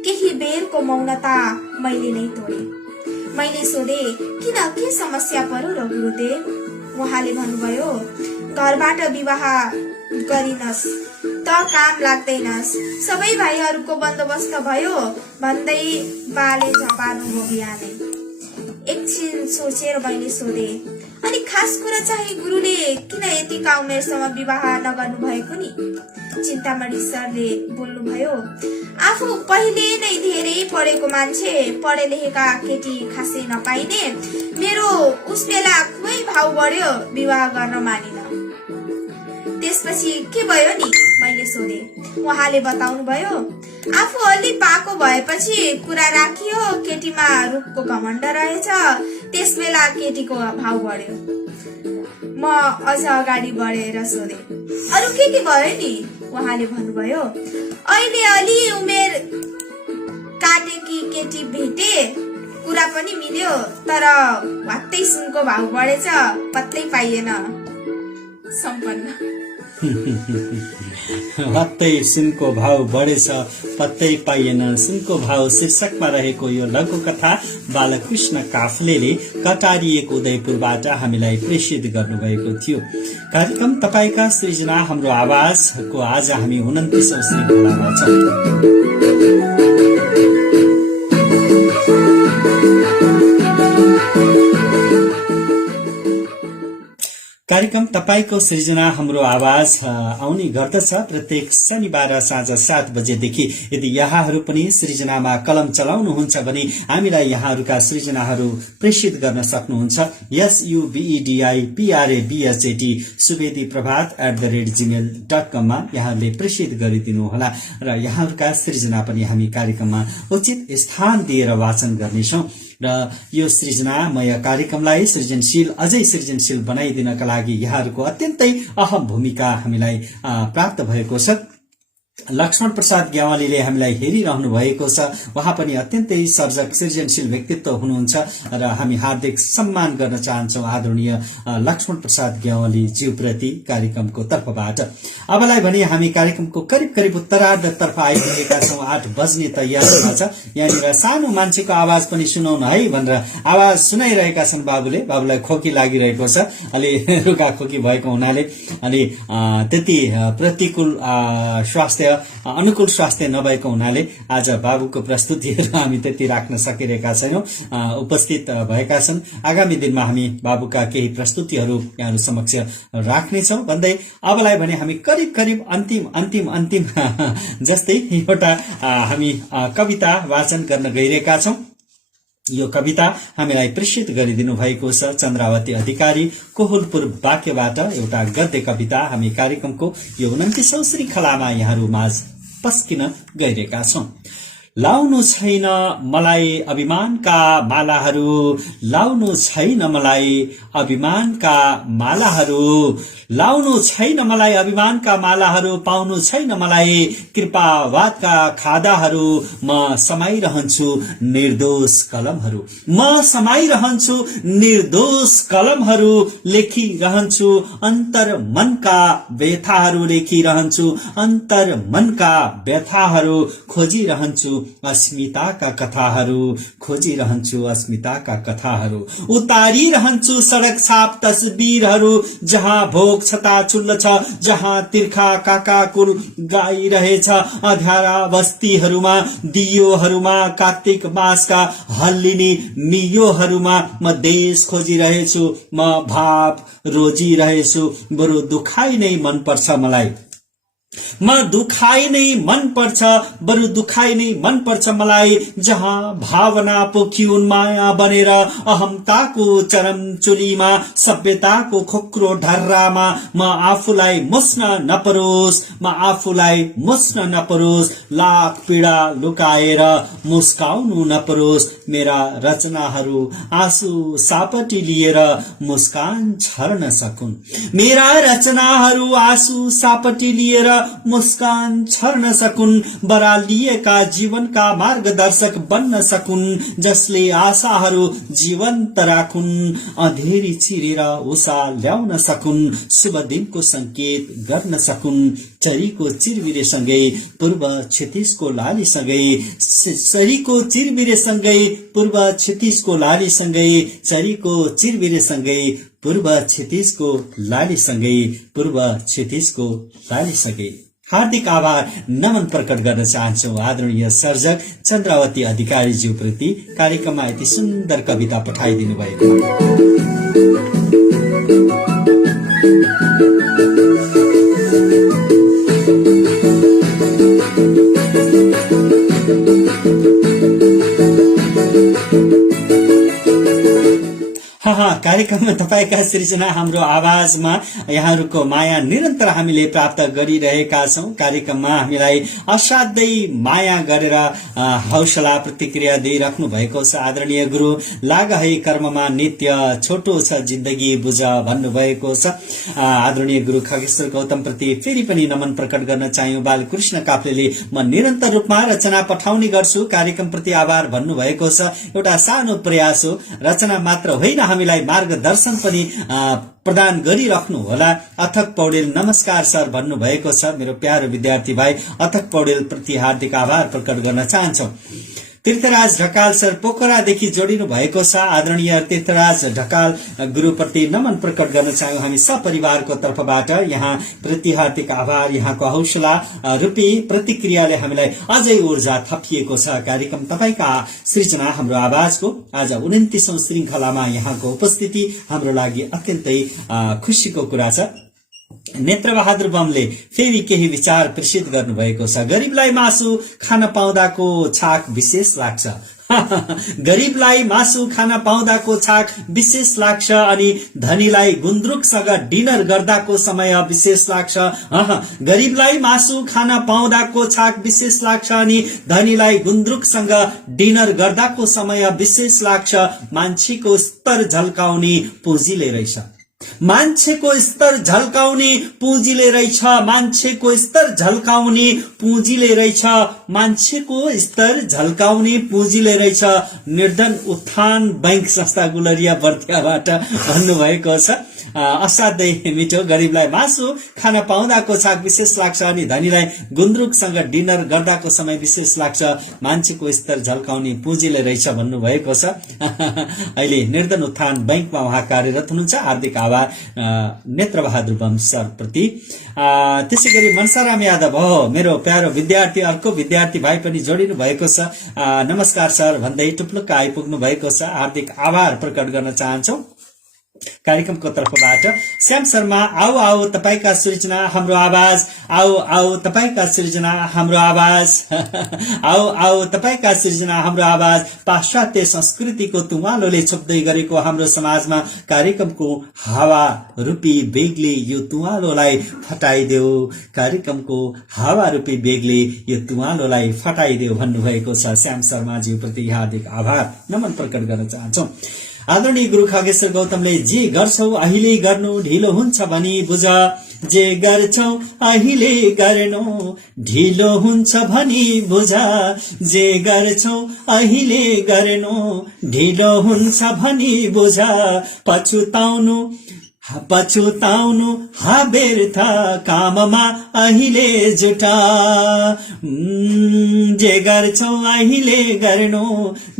केही बेरको मौनता मैले नै तोडे। मैले सोधे, किन, के समस्या पर्यो र गुरुदेव? उहाँले भन्नुभयो, घरबाट विवाह गरिनस् त काम लाग्दैनस्, सबै भाइहरूको बन्दोबस्त भयो भन्दै बाले झपार्नु हो बिहानै। एकछिन सोचेर मैले सोधे, अनि खास कुरा चाहिँ गुरुले किन यतिका उमेरसम्म विवाह नगर्नु भएको नि? चिन्तामणि सरले बोल्नुभयो, आफू पहिले नै धेरै पढेको मान्छे, पढे लेखेका केटी खासै नपाइने, मेरो उस बेला खुबै भाउ बढ्यो, विवाह गर्न मानिन। त्यसपछि के भयो नि? मैले सोधे। उहाँले बताउनु भयो, आफू अलि पाको भएपछि कुरा राखियो, केटीमा रूपको घमण्ड रहेछ, त्यस बेला केटीको भाउ बढ्यो। म अझ अगाडि बढेर सोधे, अरू के भयो नि? उहाँले भन्नुभयो, अहिले अलि उमेर काटेकी केटी भेटे, कुरा पनि मिल्यो, तर वात्तै सुनको भाउ बढेछ, पत्तै पाइएन। सम्पन्न। वात्तै सुनको भाव बढेछ, पत्तै पाइएन, सुनको भाव शीर्षकमा रहेको यो लघु कथा बालकृष्ण काफ्लेले कटारिएको उदयपुरबाट हामीलाई प्रेषित गर्नुभएको थियो। कार्यक्रम तपाईका सृजना हाम्रो आवाजको आज हामी 29औं श्रृंखलामा छौं। कार्यक्रम तपाईको सृजना हाम्रो आवाज आउने गर्दछ प्रत्येक शनिबार साँझ 7 बजेदेखि। यदि यहाँहरू पनि सृजनामा कलम चलाउनुहुन्छ भने हामीलाई यहाँहरूका सृजनाहरू प्रेषित गर्न सक्नुहुन्छ। SUBEDIPRABHAT सुवेदी प्रभात @gmail.com मा यहाँहरूले प्रेषित गरिदिनुहोला र यहाँहरूका सृजना पनि हामी कार्यक्रममा उचित स्थान दिएर वाचन गर्नेछौं र यो सृजनामय कार्यक्रमलाई सृजनशील अझै सृजनशील बनाइदिनका लागि यहाँहरूको अत्यन्तै अहम भूमिका हामीलाई प्राप्त भएको छ। लक्ष्मण प्रसाद ग्यावालीले हामीलाई हेरिरहनु भएको छ। उहाँ पनि अत्यन्तै सर्जक सृजनशील व्यक्तित्व हुनुहुन्छ र हामी हार्दिक सम्मान गर्न चाहन्छौं आदरणीय लक्ष्मण प्रसाद ग्यावाली ज्यूप्रति कार्यक्रमको तर्फबाट। अबलाई भने हामी कार्यक्रमको करिब उत्तरार्धतर्फ आइपुगेका छौं। 8 बज्ने तयारीमा छ। यहाँनिर सानो मान्छेको आवाज पनि सुनाउन है भनेर आवाज सुनाइरहेका छन् बाबुले। बाबुलाई खोकी लागिरहेको छ, अलि रुगा खोकी भएको हुनाले अनि त्यति प्रतिकूल स्वास्थ्य अनुकूल स्वास्थ्य नभएको हुनाले आज बाबुको प्रस्तुतिहरू हामी त्यति राख्न सकिरहेका छैनौं। उपस्थित भएका छन्। आगामी दिनमा हामी बाबुका केही प्रस्तुतिहरू यहाँहरू समक्ष राख्नेछौं भन्दै अबलाई भने हामी करिब अन्तिम जस्तै एउटा हामी कविता वाचन गर्न गइरहेका छौं। यो कविता हामीलाई प्रेषित गरिदिनु भएको छ चन्द्रावती अधिकारी कोहलपुर वाक्यबाट। एउटा गद्य कविता हामी कार्यक्रमको यो 29औं श्रृंखलामा यहाँहरू माझ पस्किन गइरहेका छौं। लाउनु छैन मलाई अभिमानका मालाहरू, लाउनु छैन मलाई अभिमानका मालाहरू, लाउनु छैन मलाई अभिमानका मालाहरू, पाउनु छैन मलाई कृपावादका खादाहरू। म समाइरहन्छु निर्दोष कलमहरू, म समाइरहन्छु निर्दोष कलमहरू, लेखिरहन्छु अन्तर मनका व्यथाहरू, लेखिरहन्छु अन्तर मनका व्यथाहरू, खोजिरहन्छु अस्मिताका कथाहरू, खोजिरहन्छु अस्मिताका कथाहरू, उतारिरहन्छु सडक छाप तस्बिरहरू, जहाँ भोग छता चुल्ल छ, जहाँ तिर्खा काकाकुल गाइरहेछ, अध्यारा बस्तीहरूमा दियोहरूमा, कार्तिक मासका हल्लिने नियोहरूमा। म देश खोजिरहेछु, म भाव रोजिरहेछु, बरु दुखाइ नै मनपर्छ मलाई, म दुखाइ नै मन पर्छ, बरु दुखाइ नै मन पर्छ मलाई, जहाँ भावना पोखिउन् माया बनेर अहमताको चरम चुलीमा, सभ्यताको खोक्रो ढर्रामा। म आफूलाई मुस्न नपरोस्, म आफूलाई मुस्न नपरोस्, लाख पीडा लुकाएर मुस्काउनु नपरोस्। मेरा रचनाहरू आँसु सापटी लिएर मुस्कान छर्न सकुन्, मेरा रचनाहरू आँसु सापटी लिएर मुस्कान छर्न सकुन्, बरालिएका जीवनका मार्गदर्शक बन्न सकुन्, जसले आशाहरू जीवन्त राखुन्, अँधेरी चिरेर उषा ल्याउन सकुन्, शुभ दिनको संकेत गर्न सकुन्, चरीको चिरबिरेसँगै पूर्व क्षितिजको लालीसँगै, चरीको चिरबिरेसँगै पूर्व क्षितिजको लालीसँगै, चरीको चिरबिरेसँगै पूर्व क्षितिजको लालीसँगै, पूर्व क्षितिजको लालीसँगै। हार्दिक आभार नमन प्रकट गर्न चाहन्छौ आदरणीय सर्जक चन्द्रावती अधिकारीज्यू प्रति कार्यक्रममा यति सुन्दर कविता पठाइदिनु भएको। कार्यक्रममा तपाईका सृजना हाम्रो आवाजमा यहाँहरूको माया निरन्तर हामीले प्राप्त गरिरहेका छौं। कार्यक्रममा हामीलाई असाध्यै माया गरेर हौसला प्रतिक्रिया दिइराख्नु भएको छ आदरणीय गुरु। लाग है कर्ममा नित्य छोटो छ जिन्दगी बुझ भन्नुभएको छ आदरणीय गुरु खगेश्वर गौतम प्रति फेरि पनि नमन प्रकट गर्न चाह्यौं। बालकृष्ण काफ्लेले म निरन्तर रूपमा रचना पठाउने गर्छु कार्यक्रम प्रति आभार भन्नुभएको छ। एउटा सानो प्रयास हो, रचना मात्र होइन हामीलाई मार्गदर्शन पनि प्रदान गरिराख्नु होला। अथक पौडेल नमस्कार सर भन्नुभएको छ। मेरो प्यारो विद्यार्थी भाइ अथक पौडेल प्रति हार्दिक आभार प्रकट गर्न चाहन्छौ। तीर्थराज ढकाल सर पोखरादेखि जोडिनु भएको छ। आदरणीय तीर्थराज ढकाल गुरुप्रति नमन प्रकट गर्न चाह्यौं हामी सपरिवारको तर्फबाट। यहाँ प्रति हार्दिक आभार। यहाँको हौसला रूपी प्रतिक्रियाले हामीलाई अझै ऊर्जा थपिएको छ। कार्यक्रम तपाईका सृजना हाम्रो आवाजको आज 29औं श्रृंखलामा यहाँको उपस्थिति हाम्रो लागि अत्यन्तै खुशीको कुरा छ। नेत्रबहादुर बमले फेरि केही विचार प्रेषित गर्नुभएको छ। गरीबलाई मासु खान पाउँदाको छाक विशेष लाग्छ। गरीबलाई मासु खान पाउँदाको छाक विशेष लाग्छ अनि धनीलाई गुन्द्रुकसँग डिनर गर्दाको समय विशेष लाग्छ। गरीबलाई मासु खान पाउँदाको छाक विशेष लाग्छ अनि धनीलाई गुन्द्रुकसँग डिनर गर्दाको समय विशेष लाग्छ। मान्छेको स्तर झल्काउने पुँजीले रहेछ। मान्छेको स्तर झल्काउने पुँजीले रहेछ। मान्छेको स्तर झल्काउने पुँजीले रहेछ। मान्छेको स्तर झल्काउने पुँजीले रहेछ। निर्धन उत्थान बैंक संस्था गुलरिया बर्दियाबाट भन्नुभएको छ। असाध्यै मिठो। गरीबलाई मासु खान पाउँदाको छाक विशेष लाग्छ अनि धनीलाई गुन्द्रुकसँग डिनर गर्दाको समय विशेष लाग्छ। मान्छेको स्तर झल्काउने पुँजीले रहेछ भन्नुभएको छ। अहिले निर्धन उत्थान बैंकमा उहाँ कार्यरत हुनुहुन्छ। हार्दिक आभार नेत्रबहादुर बम सर प्रति। त्यसै गरी मनसाराम यादव हो मेरो प्यारो विद्यार्थी, अर्को विद्यार्थी भाइ पनि जोडिनु भएको छ। नमस्कार सर भन्दै टुप्लुक्क आइपुग्नु भएको छ। हार्दिक आभार प्रकट गर्न चाहन्छौ कार्यक्रमको तर्फबाट। श्याम शर्मा आऊ आऊ तपाईका सृजना हाम्रो आवाज। आऊ आऊ तपाईका सृजना हाम्रो आवाज। आऊ आऊ तपाईका सृजना हाम्रो आवाज। पाश्चात्य संस्कृतिको तुवालोले छोप्दै गरेको हाम्रो समाजमा कार्यक्रमको हावा रूपी बेगले यो तुवालोलाई फटाइदेऊ। कार्यक्रमको हावा रूपी बेगले यो तुवालोलाई फटाइदेऊ भन्नुभएको छ। श्याम शर्माज्यू प्रति हार्दिक आभार नमन प्रकट गर्न चाहन्छौ। आदरणीय गुरु खगेश्वर गौतमले जे गर्छौ अहिले गर्नु ढिलो हुन्छ भनी बुझ। जे गर्छौ अहिले गर्नु ढिलो हुन्छ भनी बुझ। जे गर्छौ अहिले गर्नु ढिलो हुन्छ भनी बुझ। पछुताउनु हाबेर्थ काममा अहिले जुटा। जे गर्छौ अहिले गर्नु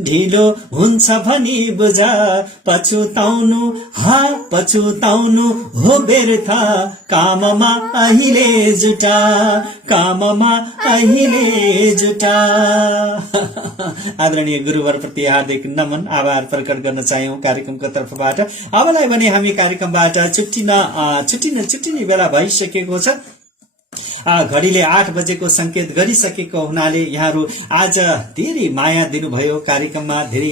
ढिलो हुन्छ भनी बुझ। पछुताउनु हो व्यर्थ काममा अहिले जुटा। काममा अहिले जुटा। आदरणीय गुरुवर प्रति हार्दिक नमन आभार प्रकट गर्न चाह्यौं कार्यक्रमको तर्फबाट। अबलाई भने हामी कार्यक्रमबाट छुट्टिने बेला भइसकेको छ। घडीले 8 बजेको संकेत गरिसकेको हुनाले यहाँहरू आज धेरै माया दिनुभयो कार्यक्रममा। धेरै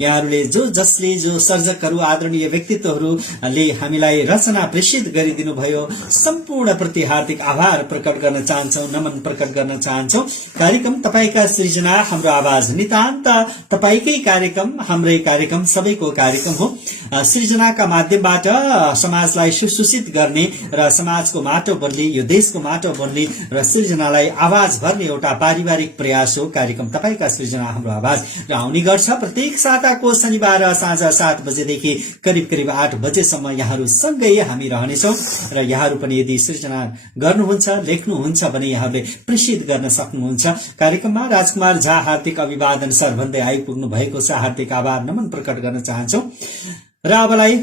यहाँहरूले जो सर्जकहरू आदरणीय व्यक्तित्वहरूले हामीलाई रचना प्रेषित गरिदिनु भयो सम्पूर्ण प्रति हार्दिक आभार प्रकट गर्न चाहन्छौ, नमन प्रकट गर्न चाहन्छौ। कार्यक्रम तपाईका सृजना हाम्रो आवाज नितान्त तपाईकै कार्यक्रम, हाम्रै कार्यक्रम, सबैको कार्यक्रम हो। सृजनाका माध्यमबाट समाजलाई सुसूचित गर्ने र समाजको माटो बदली यो देशको माटो बन्ने र सृजनालाई आवाज भर्ने एउटा पारिवारिक प्रयास हो कार्यक्रम तपाईका सृजना हाम्रो आवाज र आउने गर्छ प्रत्येक साताको शनिबार साँझ 7 बजेदेखि करिब 8 बजेसम्म यहाँहरू सँगै हामी रहनेछौँ र यहाँहरू पनि यदि सृजना गर्नुहुन्छ लेख्नुहुन्छ भने यहाँहरूले प्रेषित गर्न सक्नुहुन्छ। कार्यक्रममा राजकुमार झा हार्दिक अभिवादन सर भन्दै आइपुग्नु भएको छ, हार्दिक आभार नमन प्रकट गर्न चाहन्छौँ। र अबलाई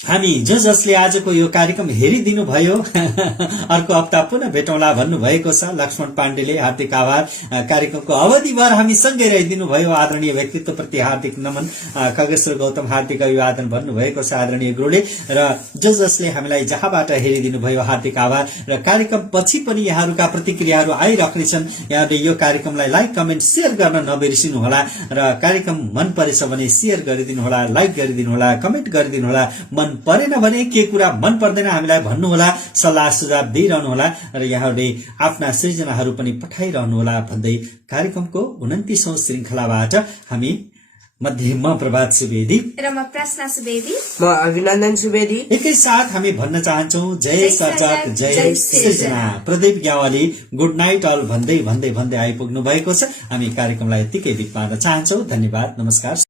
हामी जसले आजको यो कार्यक्रम हेरिदिनु भयो अर्को हप्ता पुनः भेटौँला भन्नुभएको छ लक्ष्मण पाण्डेले, हार्दिक आभार। कार्यक्रमको अवधिभर हामी सँगै रहिदिनु भयो, आदरणीय व्यक्तित्व प्रति हार्दिक नमन। खगेश्वर गौतम हार्दिक अभिवादन भन्नुभएको छ आदरणीय गुरुले। र जसले हामीलाई जहाँबाट हेरिदिनु भयो हार्दिक आभार। र कार्यक्रम पछि पनि यहाँहरूका प्रतिक्रियाहरू आइराख्नेछन्, यहाँहरूले यो कार्यक्रमलाई लाइक कमेन्ट शेयर गर्न नबिर्सिनुहोला र कार्यक्रम मन परेछ भने शेयर गरिदिनु होला, लाइक गरिदिनु होला, कमेन्ट गरिदिनु होला। मन परेन भने के कुरा मन पर्दैन हामीलाई भन्नुहोला, सल्लाह सुझाव दिइरहनुहोला र यहाँहरूले आफ्ना सृजनाहरू पनि पठाइरहनुहोला भन्दै कार्यक्रमको 29औं श्रृंखलाबाट हामी मध्ये म प्रभात सुवेदी र म प्रश्न सुवेदी, म अभिनन्दन सुवेदी एकैसाथ हामी भन्न चाहन्छौ जय सर्जक जय सृजना। Pradeep Gyawali good night all भन्दै भन्दै भन्दै आइपुग्नु भएको छ। हामी कार्यक्रमलाई यतिकै बित पार्न चाहन्छौ। धन्यवाद, नमस्कार।